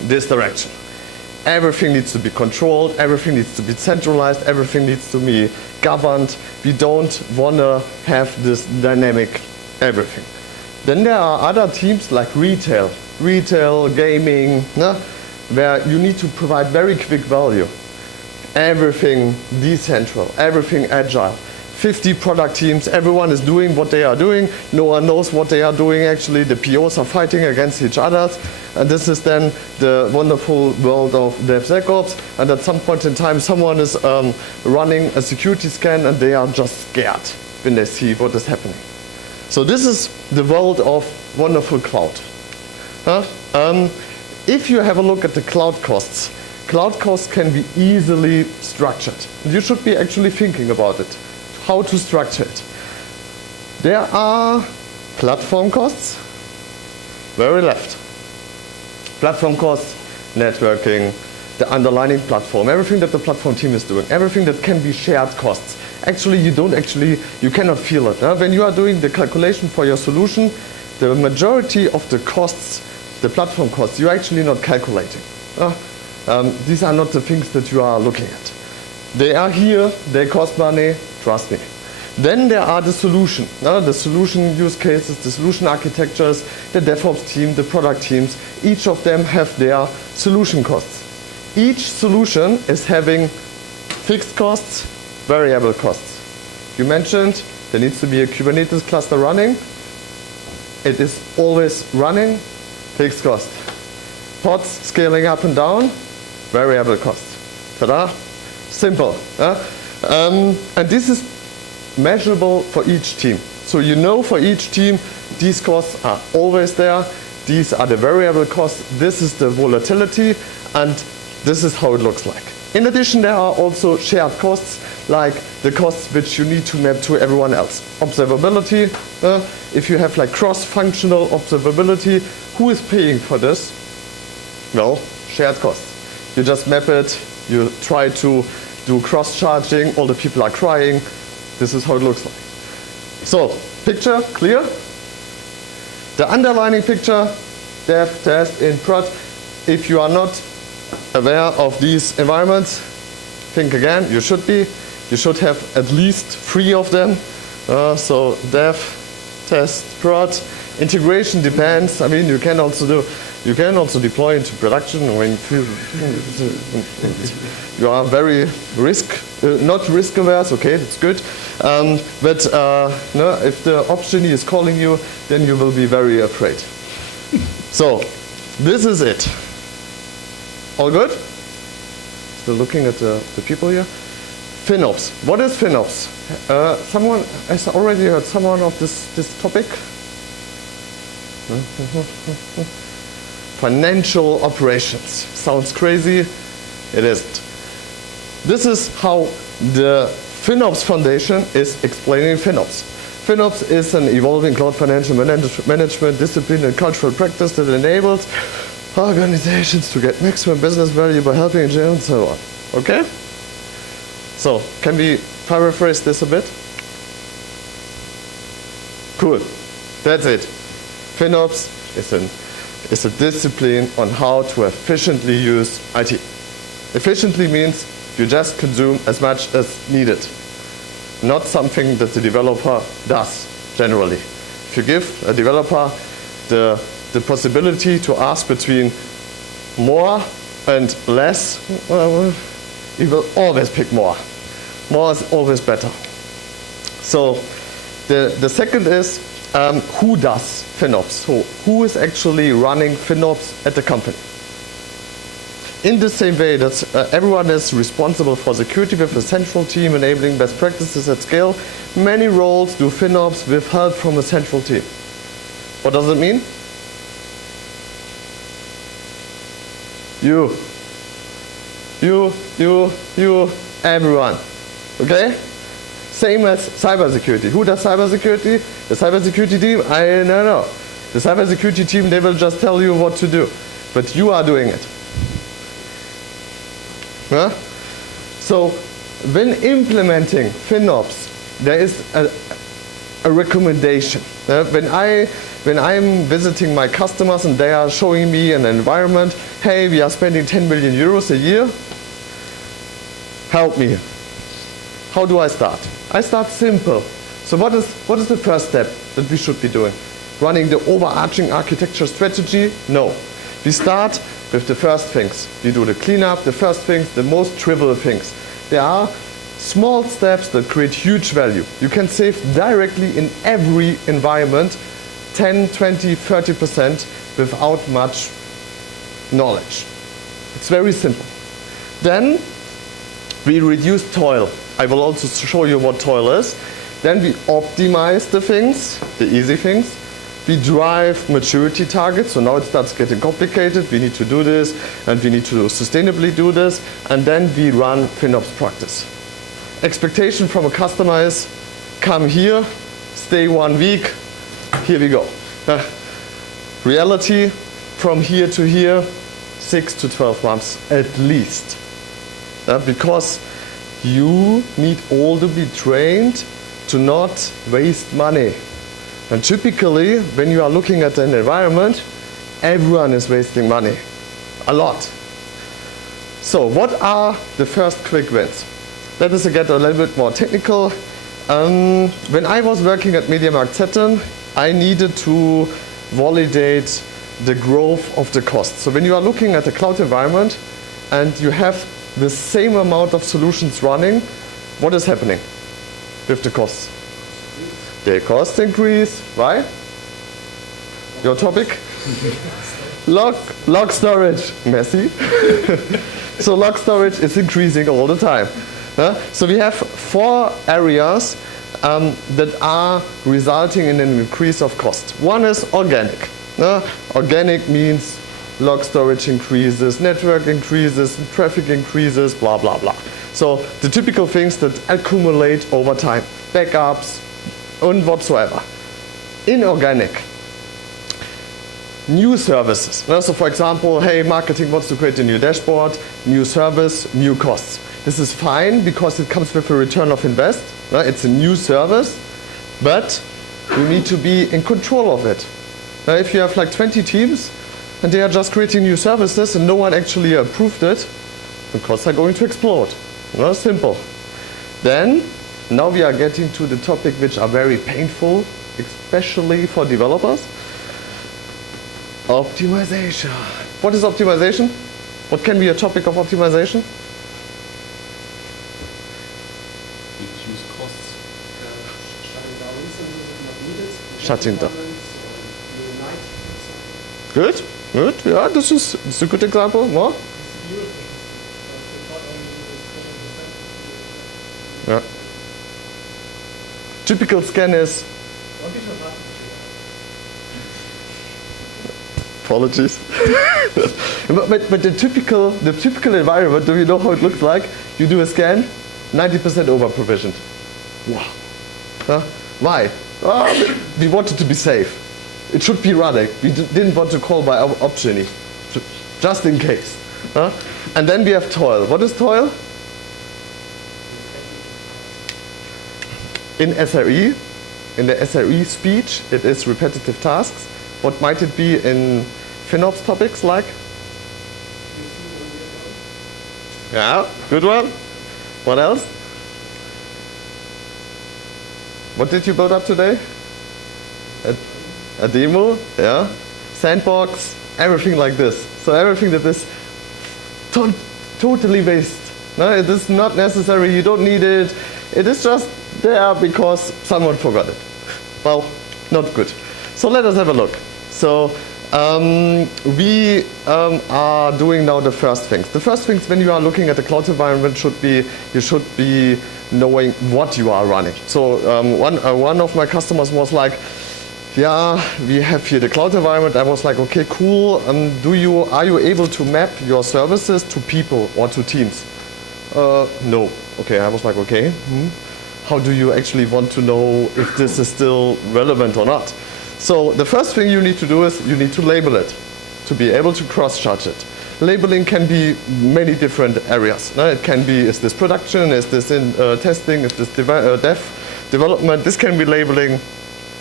this direction. Everything needs to be controlled, everything needs to be centralized, everything needs to be governed. We don't want to have this dynamic everything. Then there are other teams like retail, gaming, where you need to provide very quick value. Everything decentral, everything agile. 50 product teams, everyone is doing what they are doing. No one knows what they are doing actually. The POs are fighting against each other. And this is then the wonderful world of DevSecOps. And at some point in time, someone is running a security scan and they are just scared when they see what is happening. So this is the world of wonderful cloud. If you have a look at the cloud costs can be easily structured. You should be actually thinking about it, how to structure it. There are platform costs, very left. Platform costs, networking, the underlying platform, everything that the platform team is doing, everything that can be shared costs. Actually, you cannot feel it. When you are doing the calculation for your solution, the majority of the costs, the platform costs, you're actually not calculating. These are not the things that you are looking at. They are here, they cost money, trust me. Then there are the solution use cases, the solution architectures, the DevOps team, the product teams. Each of them have their solution costs. Each solution is having fixed costs, variable costs. You mentioned there needs to be a Kubernetes cluster running. It is always running, fixed cost. Pods scaling up and down, variable cost. Ta-da! Simple. And this is measurable for each team. So you know for each team, these costs are always there. These are the variable costs. This is the volatility, and this is how it looks like. In addition, there are also shared costs, like the costs which you need to map to everyone else. Observability, if you have like cross-functional observability, who is paying for this? Well, shared costs. You just map it, you try to do cross-charging, all the people are crying. This is how it looks like. So, picture clear? The underlining picture, dev, test, in prod. If you are not aware of these environments, think again, you should be. You should have at least 3 of them. So dev, test, prod. Integration depends. I mean, you can also deploy into production when you are very not risk averse. Okay, that's good. But if the option is calling you, then you will be very afraid. So this is it. All good? Still looking at the people here. FinOps. What is FinOps? Someone has already heard someone of this topic? Financial operations. Sounds crazy? It isn't. This is how the FinOps Foundation is explaining FinOps. FinOps is an evolving cloud financial management discipline and cultural practice that enables organizations to get maximum business value by helping engineers and so on. Okay? So, can we paraphrase this a bit? Cool. That's it. FinOps is a discipline on how to efficiently use IT. Efficiently means you just consume as much as needed. Not something that the developer does, generally. If you give a developer the possibility to ask between more and less, he will always pick more. More is always better. So the second is who does FinOps? So who is actually running FinOps at the company? In the same way that everyone is responsible for security with a central team enabling best practices at scale, many roles do FinOps with help from a central team. What does it mean? You, everyone. Okay? Same as cybersecurity. Who does cybersecurity? The cybersecurity team? I don't know. The cybersecurity team, they will just tell you what to do, but you are doing it. Yeah? So when implementing FinOps, there is a recommendation. When I'm visiting my customers and they are showing me an environment, hey, we are spending 10 million euros a year, help me. How do I start? I start simple. So what is the first step that we should be doing? Running the overarching architecture strategy? No. We start with the first things. We do the cleanup, the first things, the most trivial things. There are small steps that create huge value. You can save directly in every environment 10, 20, 30% without much knowledge. It's very simple. Then we reduce toil. I will also show you what toil is. Then we optimize the things, the easy things. We drive maturity targets, so now it starts getting complicated. We need to do this, and we need to sustainably do this, and then we run FinOps practice. Expectation from a customer is, come here, stay 1 week, here we go. Reality, from here to here, 6 to 12 months at least. Because you need all to be trained to not waste money. And typically, when you are looking at an environment, everyone is wasting money. A lot. So what are the first quick wins? Let us get a little bit more technical. When I was working at MediaMarktSaturn, I needed to validate the growth of the cost. So when you are looking at a cloud environment and you have the same amount of solutions running, what is happening with the costs? The cost increase, right? Your topic? Log storage, messy. So log storage is increasing all the time. So we have 4 areas that are resulting in an increase of cost. One is organic. Organic means log storage increases, network increases, traffic increases, blah, blah, blah. So the typical things that accumulate over time, backups, and whatsoever. Inorganic, new services. So for example, hey, marketing wants to create a new dashboard, new service, new costs. This is fine because it comes with a return of invest. It's a new service, but you need to be in control of it. If you have like 20 teams and they are just creating new services and no one actually approved it, the costs are going to explode. Simple. Then, now we are getting to the topic which are very painful, especially for developers. Optimization. What is optimization? What can be a topic of optimization? Reduce costs, shutting down instances if not needed. Shutting down. Good, good. Yeah, this is a good example. More? Yeah. Typical scan is. Apologies. but the typical environment, do you know how it looks like? You do a scan, 90% over provisioned. Wow. Why? We wanted to be safe. It should be running. We didn't want to call by option, just in case. And then we have toil. What is toil? In SRE, in the SRE speech, it is repetitive tasks. What might it be in FinOps topics like? Yeah, good one. What else? What did you build up today? A demo, yeah. Sandbox, everything like this. So everything that is totally waste. No, it is not necessary, you don't need it. It is just there because someone forgot it. Well, not good. So let us have a look. So we are doing now the first things. The first things when you are looking at the cloud environment should be, you should be knowing what you are running. So one of my customers was like, yeah, we have here the cloud environment. I was like, okay, cool. Are you able to map your services to people or to teams? No. Okay, I was like, okay. How do you actually want to know if this is still relevant or not? So the first thing you need to do is you need to label it to be able to cross-charge it. Labeling can be many different areas. It can be, is this production, is this in testing, is this development? This can be labeling.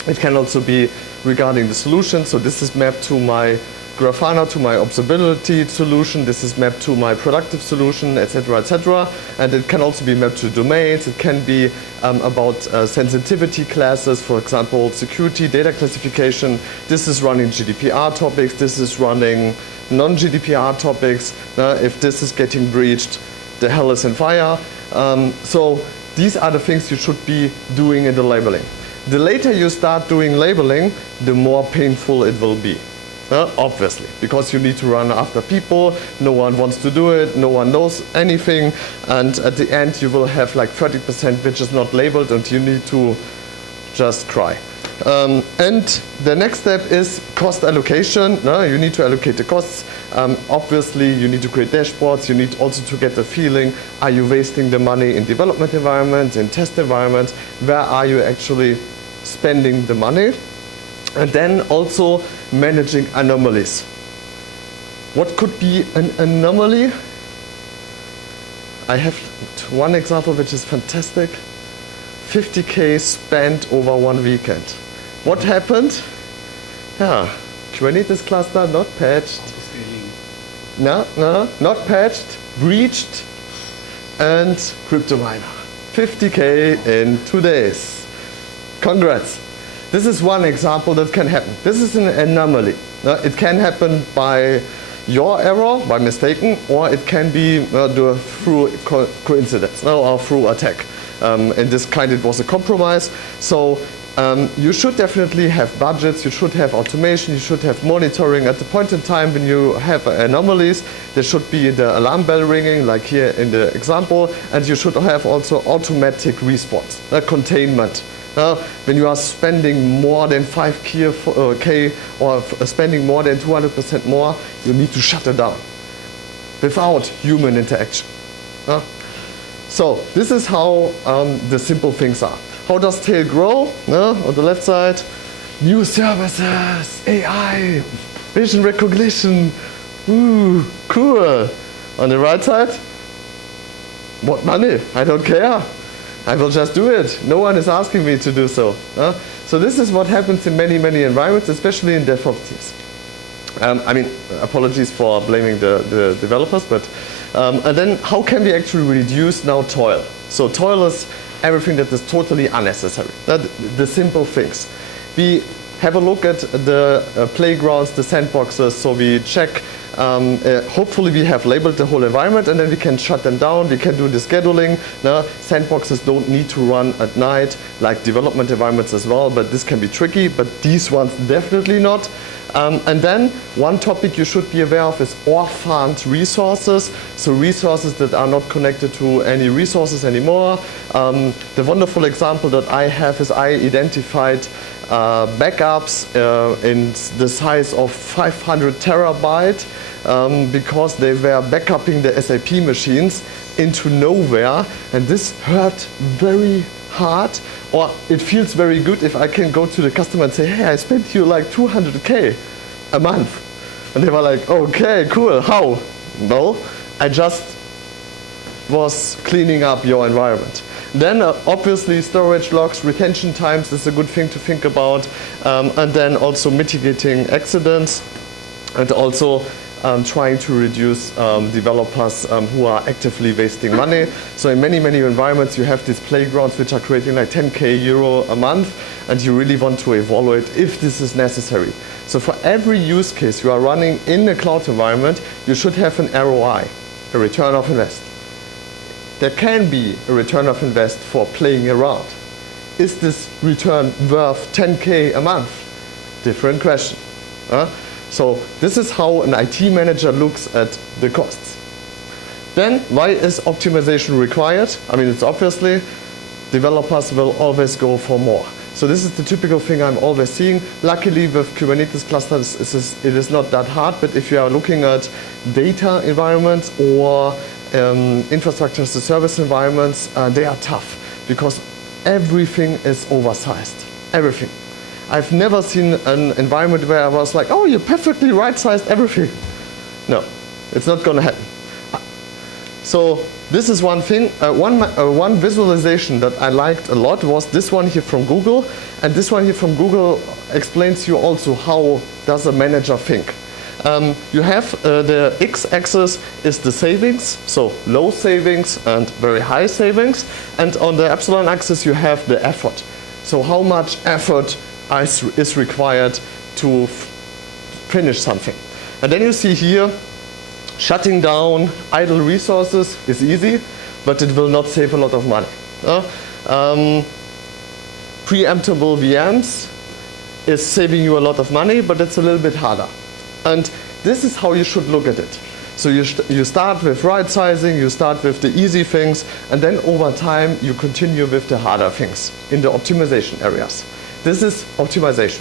It can also be regarding the solution. So this is mapped to my Grafana, to my observability solution. This is mapped to my productive solution, etc., etc. And it can also be mapped to domains. It can be about sensitivity classes, for example, security, data classification. This is running GDPR topics. This is running non-GDPR topics. If this is getting breached, the hell is in fire. So these are the things you should be doing in the labeling. The later you start doing labeling, the more painful it will be. Obviously, because you need to run after people, no one wants to do it, no one knows anything, and at the end you will have like 30% which is not labeled and you need to just cry. And the next step is cost allocation. You need to allocate the costs. Obviously, you need to create dashboards. You need also to get the feeling, are you wasting the money in development environments, in test environments? Where are you actually spending the money? And then also managing anomalies. What could be an anomaly? I have one example which is fantastic. 50K spent over one weekend. What happened? Yeah, Kubernetes cluster not patched. No, not patched, breached, and crypto miner. 50K in 2 days. Congrats. This is one example that can happen. This is an anomaly. It can happen by your error, by mistaken, or it can be through coincidence or through attack. In this kind, it was a compromise. So you should definitely have budgets, you should have automation, you should have monitoring. At the point in time when you have anomalies, there should be the alarm bell ringing, like here in the example, and you should have also automatic response, containment. When you are spending more than 5K or spending more than 200% more, you need to shut it down without human interaction. So this is how the simple things are. How does tail grow? On the left side, new services, AI, vision recognition, ooh, cool. On the right side, what money? I don't care. I will just do it. No one is asking me to do so. So this is what happens in many, many environments, especially in DevOps teams. I mean, apologies for blaming the developers, but and then how can we actually reduce now toil? So toil is everything that is totally unnecessary. The simple things. We have a look at the playgrounds, the sandboxes, so we check. Hopefully we have labeled the whole environment and then we can shut them down, we can do the scheduling. Sandboxes don't need to run at night, like development environments as well, but this can be tricky, but these ones definitely not. And then one topic you should be aware of is orphaned resources, so resources that are not connected to any resources anymore. The wonderful example that I have is I identified backups in the size of 500 terabyte because they were backupping the SAP machines into nowhere, and this hurt very hard, or it feels very good if I can go to the customer and say, hey, I spent you like 200K a month. And they were like, okay, cool, how? No, I just was cleaning up your environment. Then obviously storage logs, retention times is a good thing to think about, and then also mitigating accidents, and also trying to reduce developers who are actively wasting money. So in many, many environments you have these playgrounds which are creating like 10K euro a month, and you really want to evaluate if this is necessary. So for every use case you are running in a cloud environment, you should have an ROI, a return of invest. There can be a return of invest for playing around. Is this return worth 10K a month? Different question. So this is how an IT manager looks at the costs. Then why is optimization required? I mean, it's obviously developers will always go for more. So this is the typical thing I'm always seeing. Luckily with Kubernetes clusters it is not that hard, but if you are looking at data environments or infrastructure as a service environments, they are tough because everything is oversized. Everything. I've never seen an environment where I was like, oh, you perfectly right-sized everything. No, it's not going to happen. So this is one thing. One visualization that I liked a lot was this one here from Google. And this one here from Google explains you also how does a manager think. You have the x-axis is the savings, so low savings and very high savings. And on the epsilon axis you have the effort. So how much effort is required to finish something. And then you see here, shutting down idle resources is easy, but it will not save a lot of money. Preemptible VMs is saving you a lot of money, but it's a little bit harder. And this is how you should look at it. So you start with right sizing, you start with the easy things, and then over time you continue with the harder things in the optimization areas. This is optimization.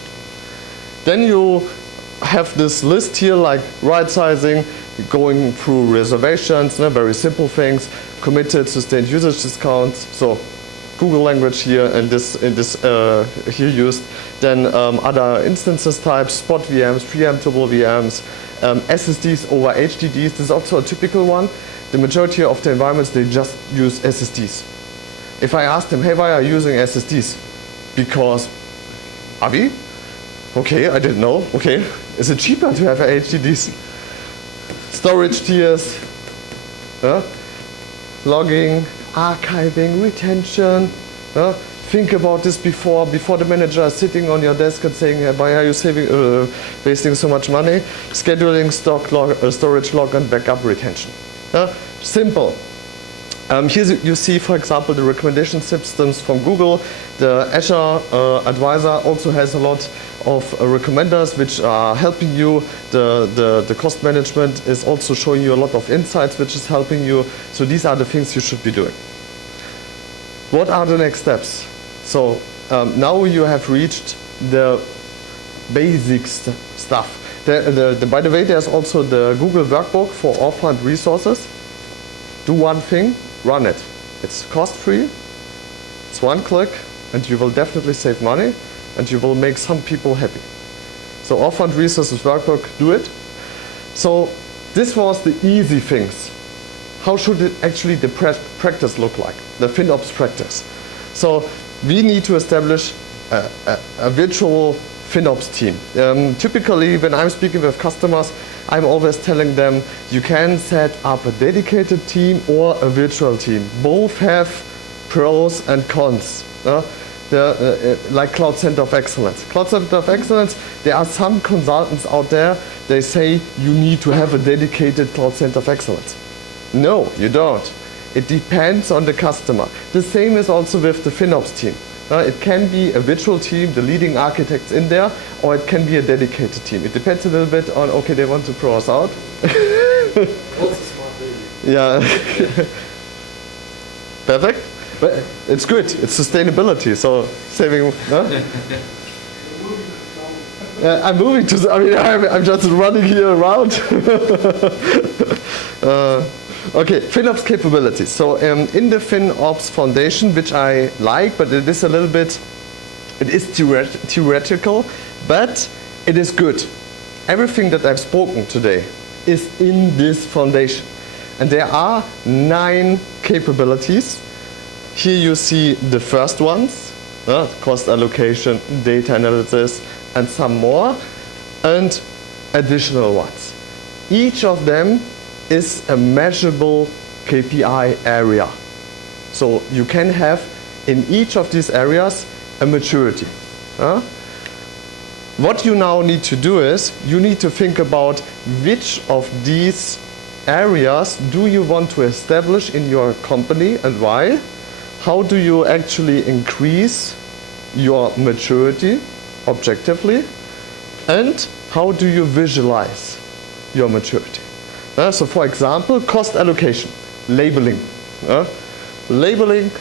Then you have this list here like right sizing, going through reservations, very simple things, committed, sustained usage discounts, so Google language here and this here used. Then other instances types, spot VMs, preemptible VMs, SSDs over HDDs. This is also a typical one. The majority of the environments, they just use SSDs. If I ask them, hey, why are you using SSDs? Because, are we? Okay, I didn't know. Okay, is it cheaper to have HDDs? Storage tiers, logging, archiving, retention. Think about this before the manager is sitting on your desk and saying, why are you wasting so much money? Scheduling, storage log, and backup retention. Simple. Here you see, for example, the recommendation systems from Google. The Azure Advisor also has a lot of recommenders which are helping you. The cost management is also showing you a lot of insights which is helping you. So these are the things you should be doing. What are the next steps? So now you have reached the basic stuff. By the way, there's also the Google workbook for orphaned resources. Do one thing, run it. It's cost-free, it's one click, and you will definitely save money, and you will make some people happy. So orphaned resources workbook, do it. So this was the easy things. How should it actually the practice look like, the FinOps practice? So we need to establish a virtual FinOps team. Typically, when I'm speaking with customers, I'm always telling them you can set up a dedicated team or a virtual team. Both have pros and cons. Like Cloud Center of Excellence. Cloud Center of Excellence, there are some consultants out there, they say you need to have a dedicated Cloud Center of Excellence. No, you don't. It depends on the customer. The same is also with the FinOps team. It can be a virtual team, the leading architects in there, or it can be a dedicated team. It depends a little bit on, okay, they want to throw us out. Yeah. Perfect. But it's good. It's sustainability. So saving. I'm moving to. I mean, I'm just running here around. Okay, FinOps capabilities. So in the FinOps Foundation, which I like, but it is a little bit, it is theoretical, but it is good. Everything that I've spoken today is in this foundation. And there are 9 capabilities. Here you see the first ones, cost allocation, data analysis, and some more, and additional ones. Each of them is a measurable KPI area. So you can have in each of these areas a maturity. What you now need to do is you need to think about which of these areas do you want to establish in your company and why. How do you actually increase your maturity objectively, and how do you visualize your maturity? So for example, cost allocation, labeling. Labeling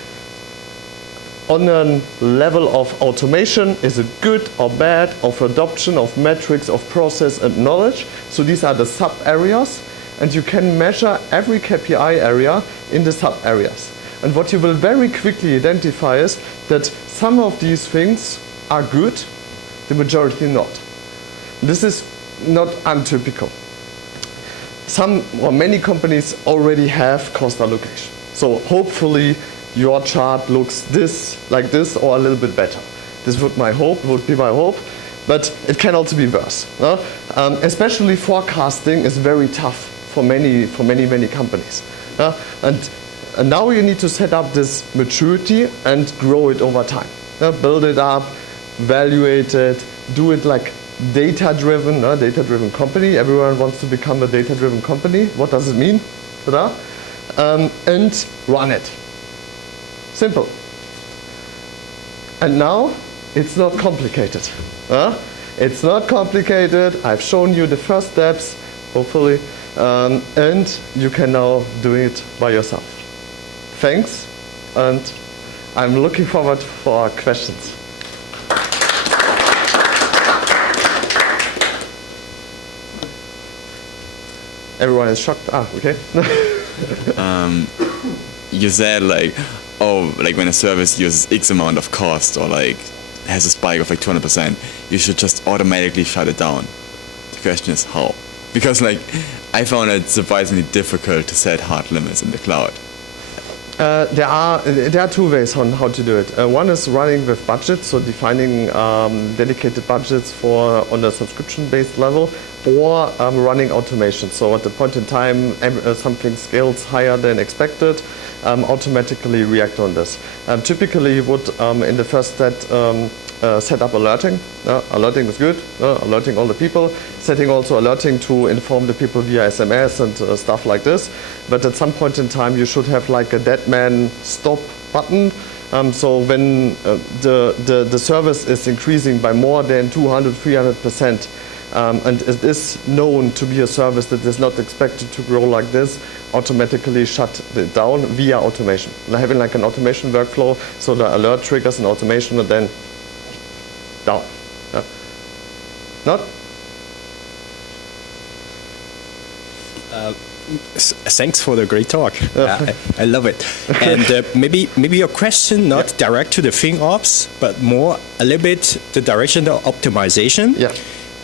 on a level of automation, is it good or bad, of adoption, of metrics, of process and knowledge. So these are the sub areas, and you can measure every KPI area in the sub areas. And what you will very quickly identify is that some of these things are good, the majority not. This is not untypical. Some or many companies already have cost allocation. So hopefully your chart looks like this or a little bit better. This would be my hope, but it can also be worse. Especially forecasting is very tough for many companies. And now you need to set up this maturity and grow it over time. Build it up, evaluate it, do it like data-driven company. Everyone wants to become a data-driven company. What does it mean? And run it. Simple. And now it's not complicated. It's not complicated. I've shown you the first steps, hopefully, and you can now do it by yourself. Thanks, and I'm looking forward for questions. Everyone is shocked. Okay. You said like when a service uses X amount of cost or like has a spike of like 200%, you should just automatically shut it down. The question is how? Because like I found it surprisingly difficult to set hard limits in the cloud. There are two ways on how to do it. One is running with budgets, so defining dedicated budgets on a subscription-based level, or running automation. So at the point in time something scales higher than expected, automatically react on this. Typically you would in the first step set up alerting. Alerting is good, alerting all the people, setting also alerting to inform the people via SMS and stuff like this. But at some point in time you should have like a dead man stop button. So when the service is increasing by more than 200-300%, and it is known to be a service that is not expected to grow like this, automatically shut it down via automation. Having like an automation workflow, so the alert triggers an automation and then down. Not? Thanks for the great talk. I love it. And maybe your question not direct to the FinOps, but more a little bit the direction of optimization. Yeah.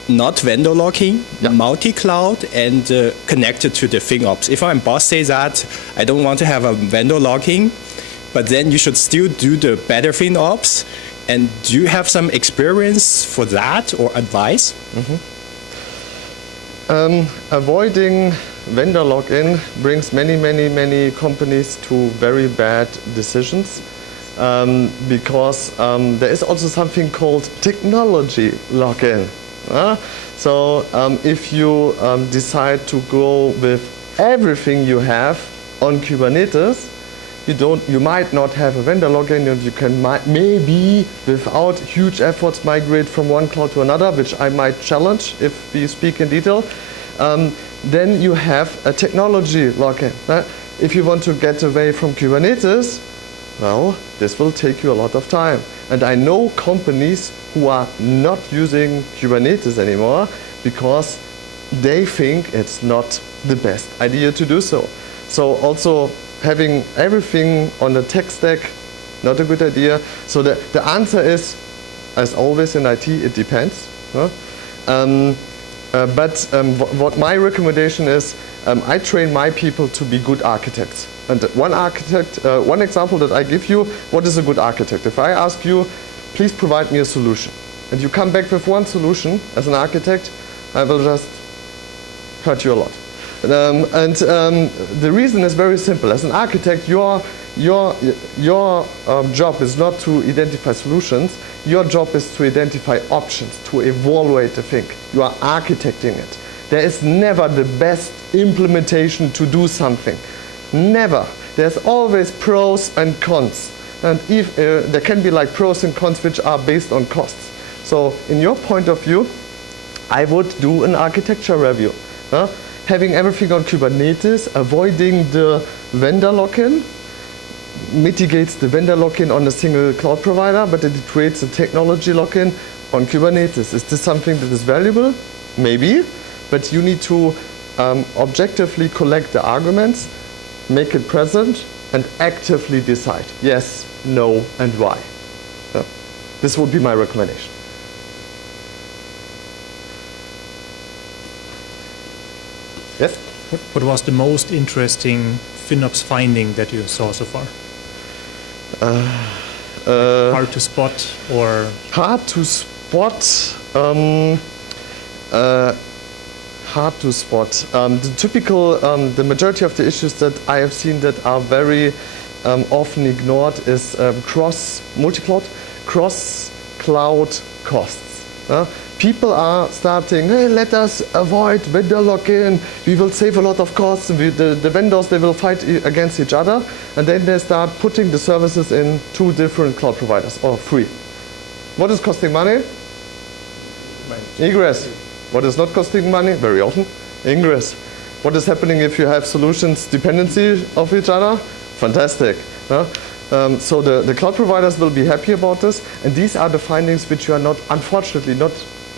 Not vendor locking, multi-cloud, and connected to the FinOps. If I'm boss say that I don't want to have a vendor locking, but then you should still do the better FinOps. And do you have some experience for that or advice? Avoiding vendor lock-in brings many companies to very bad decisions because there is also something called technology lock-in. So if you decide to go with everything you have on Kubernetes, you might not have a vendor login, and you can maybe without huge efforts migrate from one cloud to another, which I might challenge if we speak in detail. Then you have a technology login. If you want to get away from Kubernetes, well, this will take you a lot of time. And I know companies who are not using Kubernetes anymore because they think it's not the best idea to do so. So also having everything on the tech stack, not a good idea. So the answer is, as always in IT, it depends. What my recommendation is, I train my people to be good architects. And one example that I give you, what is a good architect? If I ask you, please provide me a solution, and you come back with one solution as an architect, I will just hurt you a lot. The reason is very simple. As an architect, your job is not to identify solutions. Your job is to identify options, to evaluate the thing. You are architecting it. There is never the best implementation to do something. Never. There's always pros and cons. And if there can be like pros and cons which are based on costs. So in your point of view, I would do an architecture review. Having everything on Kubernetes, avoiding the vendor lock-in, mitigates the vendor lock-in on a single cloud provider, but it creates a technology lock-in on Kubernetes. Is this something that is valuable? Maybe, but you need to objectively collect the arguments, make it present, and actively decide yes, no, and why. This would be my recommendation. Yes? What was the most interesting FinOps finding that you saw so far? Hard to spot or? Hard to spot. Hard to spot. The typical, the majority of the issues that I have seen that are very often ignored is cross-cloud costs. People are starting, hey, let us avoid vendor lock-in, we will save a lot of costs, the vendors, they will fight against each other, and then they start putting the services in 2 different cloud providers, or 3. What is costing money? Egress. What is not costing money? Very often, ingress. What is happening if you have solutions dependency of each other? Fantastic. So the cloud providers will be happy about this, and these are the findings which you are not, unfortunately, not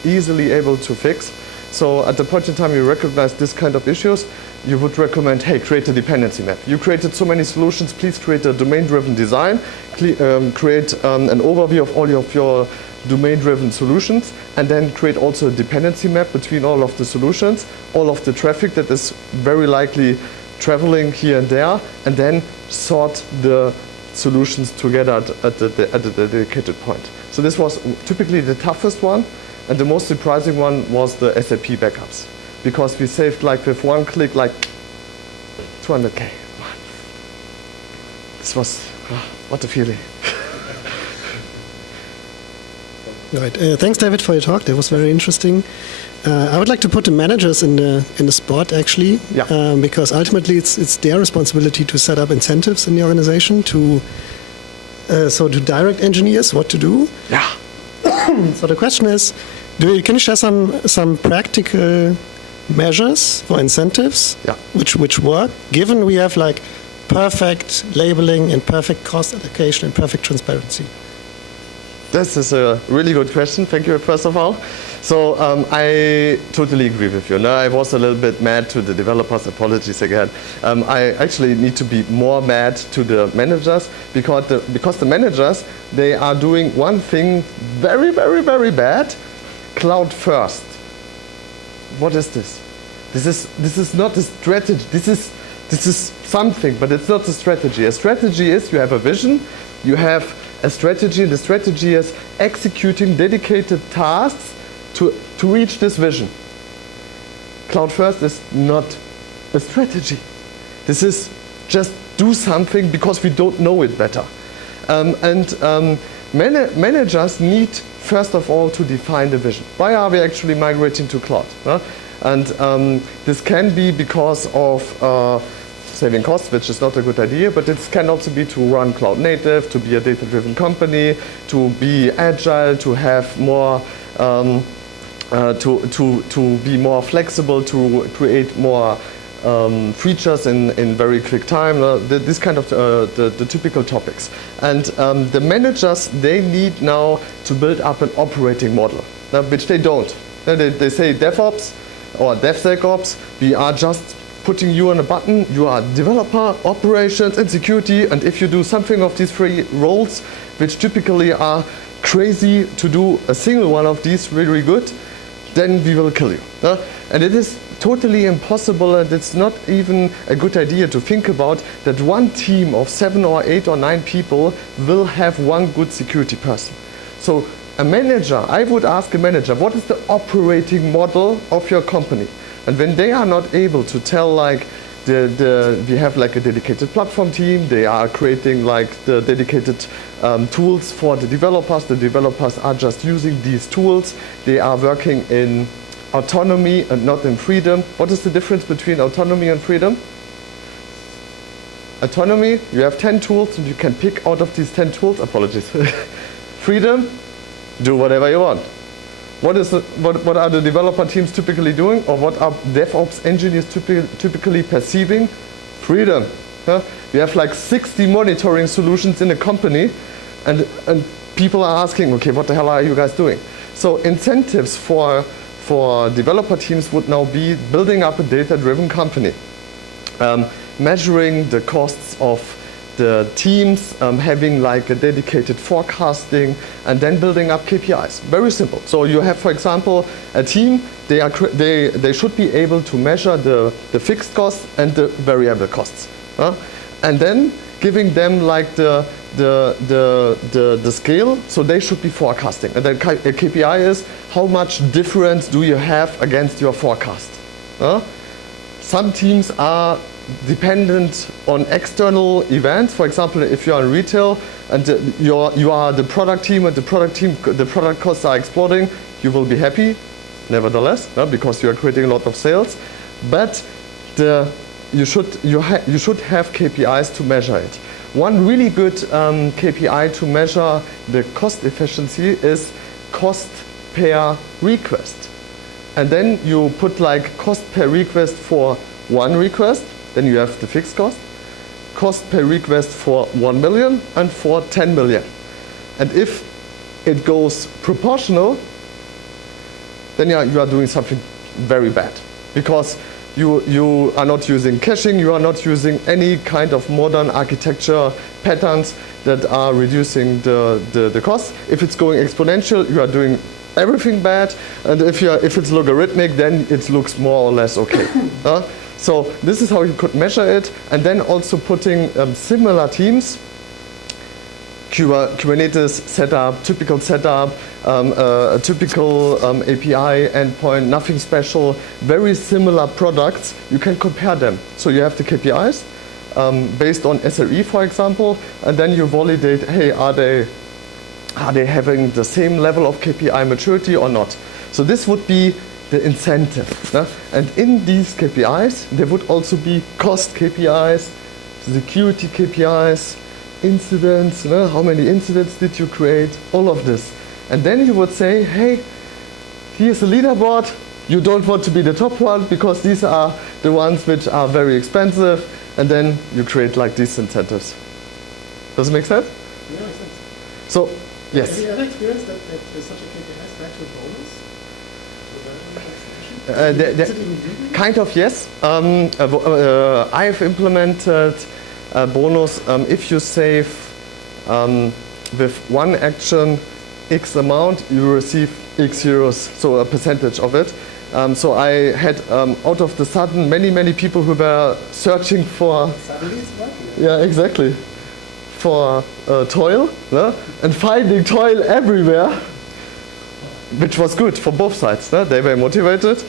easily able to fix. So at the point in time you recognize this kind of issues, you would recommend, hey, create a dependency map. You created so many solutions, please create a domain-driven design, create an overview of all of your domain-driven solutions, and then create also a dependency map between all of the solutions, all of the traffic that is very likely traveling here and there, and then sort the solutions together at the dedicated point. So this was typically the toughest one, and the most surprising one was the SAP backups, because we saved like with one click like 200K. This was, what a feeling. Right. Thanks, David, for your talk. That was very interesting. I would like to put the managers in the spot, actually, because ultimately it's their responsibility to set up incentives in the organization to direct engineers what to do. Yeah. So the question is, can you share some practical measures for incentives which work, given we have like perfect labeling and perfect cost allocation and perfect transparency? This is a really good question. Thank you, first of all. So I totally agree with you. Now, I was a little bit mad to the developers. Apologies again. I actually need to be more mad to the managers because the managers, they are doing one thing very, very, very bad: cloud first. What is this? This is not a strategy. This is something, but it's not a strategy. A strategy is you have a vision, you have a strategy, and the strategy is executing dedicated tasks to reach this vision. Cloud first is not a strategy. This is just do something because we don't know it better. Managers need, first of all, to define the vision. Why are we actually migrating to cloud? And this can be because of saving costs, which is not a good idea, but it can also be to run cloud native, to be a data-driven company, to be agile, to have more, to be more flexible, to create more features in very quick time. This kind of the typical topics. And the managers, they need now to build up an operating model, which they don't. They say DevOps or DevSecOps. We are just putting you on a button, you are developer, operations, and security, and if you do something of these 3 roles, which typically are crazy to do a single one of these really good, then we will kill you. And it is totally impossible, and it's not even a good idea to think about that one team of 7 or 8 or 9 people will have one good security person. So a manager, I would ask a manager, what is the operating model of your company? And when they are not able to tell, like, we have like a dedicated platform team, they are creating like the dedicated tools for the developers are just using these tools, they are working in autonomy and not in freedom. What is the difference between autonomy and freedom? Autonomy, you have 10 tools and you can pick out of these 10 tools, apologies. Freedom, do whatever you want. What are the developer teams typically doing, or what are DevOps engineers typically perceiving? Freedom. We have like 60 monitoring solutions in a company, and people are asking, okay, what the hell are you guys doing? So incentives for developer teams would now be building up a data-driven company, measuring the costs of the teams having like a dedicated forecasting and then building up KPIs. Very simple. So you have, for example, a team. They should be able to measure the fixed costs and the variable costs, and then giving them like the scale. So they should be forecasting. And the KPI is how much difference do you have against your forecast. Some teams are dependent on external events. For example, if you are in retail and you are the product team and the product costs are exploding, you will be happy, nevertheless, because you are creating a lot of sales. But you should have KPIs to measure it. One really good KPI to measure the cost efficiency is cost per request. And then you put like cost per request for one request, then you have the fixed cost per request for 1 million and for 10 million. And if it goes proportional, then you are doing something very bad, because you are not using caching, you are not using any kind of modern architecture patterns that are reducing the cost. If it's going exponential, you are doing everything bad, and if it's logarithmic, then it looks more or less okay. So this is how you could measure it, and then also putting similar teams, Kubernetes setup, typical setup, a typical API endpoint, nothing special, very similar products. You can compare them. So you have the KPIs based on SRE, for example, and then you validate, hey, are they having the same level of KPI maturity or not? So this would be the incentive. And in these KPIs, there would also be cost KPIs, security KPIs, incidents, how many incidents did you create, all of this. And then you would say, hey, here's a leaderboard. You don't want to be the top one because these are the ones which are very expensive. And then you create like these incentives. Does it make sense? Yeah, makes sense. So, yes. Have you ever experienced that such a KPI is back to a bonus? Kind of, yes. I have implemented a bonus if you save with one action X amount, you receive X euros, so a percentage of it. So I had out of the sudden many people who were searching for, yeah, exactly, for toil, and finding toil everywhere, which was good for both sides. They were motivated,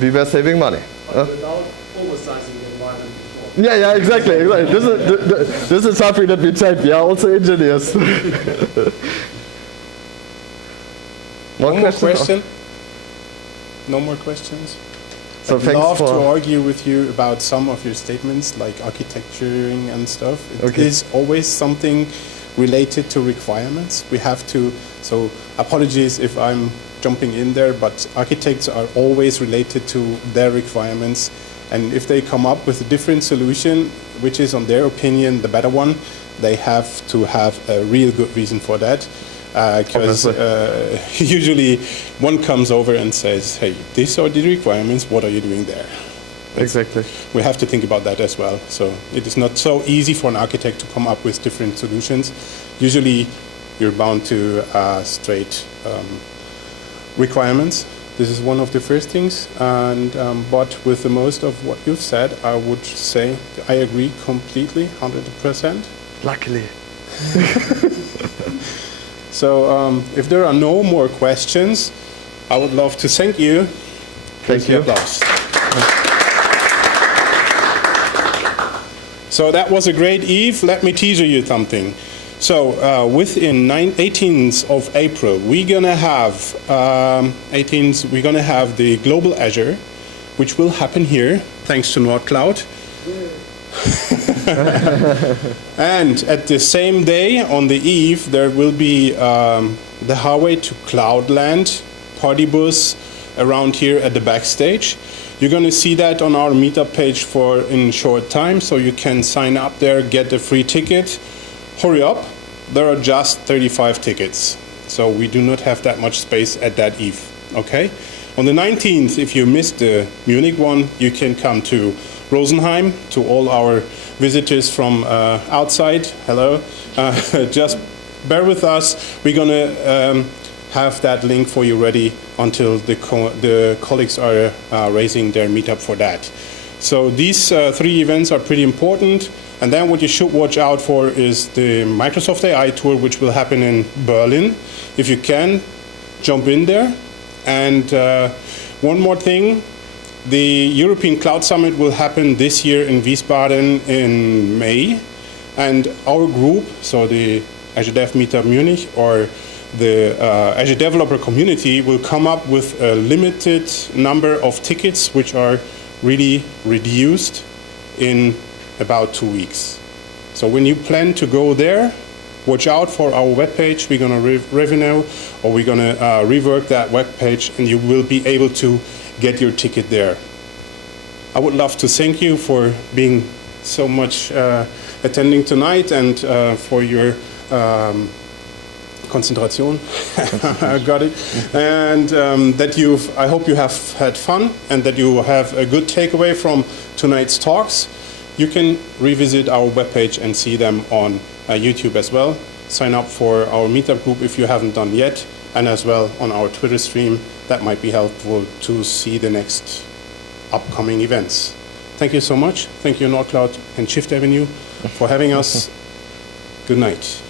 we were saving money. Without oversizing the environment before. Yeah, exactly. This is something that we check. We are also engineers. No more question? No more questions? So I'd thanks love for to argue with you about some of your statements, like architecturing and stuff. It is always something related to requirements. We have to, so apologies if I'm jumping in there, but architects are always related to their requirements. And if they come up with a different solution, which is, on their opinion, the better one, they have to have a real good reason for that. Because usually one comes over and says, hey, these are the requirements, what are you doing there? Exactly. We have to think about that as well. So it is not so easy for an architect to come up with different solutions. Usually you're bound to straight requirements. This is one of the first things. And but with the most of what you've said, I would say I agree completely, 100%. Luckily. So if there are no more questions, I would love to thank you. Thank you. Applause. So that was a great eve. Let me teaser you something. So within 18th of April, we're gonna have we're gonna have the global Azure, which will happen here, thanks to NordCloud. And at the same day, on the eve, there will be the highway to Cloudland party bus around here at the backstage. You're going to see that on our meetup page in short time, so you can sign up there, get a free ticket. Hurry up, there are just 35 tickets, so we do not have that much space at that eve. Okay? On the 19th, if you missed the Munich one, you can come to Rosenheim, to all our visitors from outside, hello, just bear with us. We're going to have that link for you ready until the colleagues are raising their meetup for that. So these 3 events are pretty important. And then what you should watch out for is the Microsoft AI Tour, which will happen in Berlin. If you can, jump in there. And one more thing, the European Cloud Summit will happen this year in Wiesbaden in May. And our group, so the Azure Dev Meetup Munich or the Azure Developer Community, will come up with a limited number of tickets which are really reduced in about 2 weeks. So when you plan to go there, watch out for our webpage. We're going to revenue, or we're going to rework that webpage, and you will be able to get your ticket there. I would love to thank you for being so much attending tonight and for your concentration. I got it. And I hope you have had fun and that you have a good takeaway from tonight's talks. You can revisit our webpage and see them on YouTube as well. Sign up for our meetup group if you haven't done yet, and as well on our Twitter stream. That might be helpful to see the next upcoming events. Thank you so much. Thank you, NordCloud and Shift Avenue, for having us. Good night.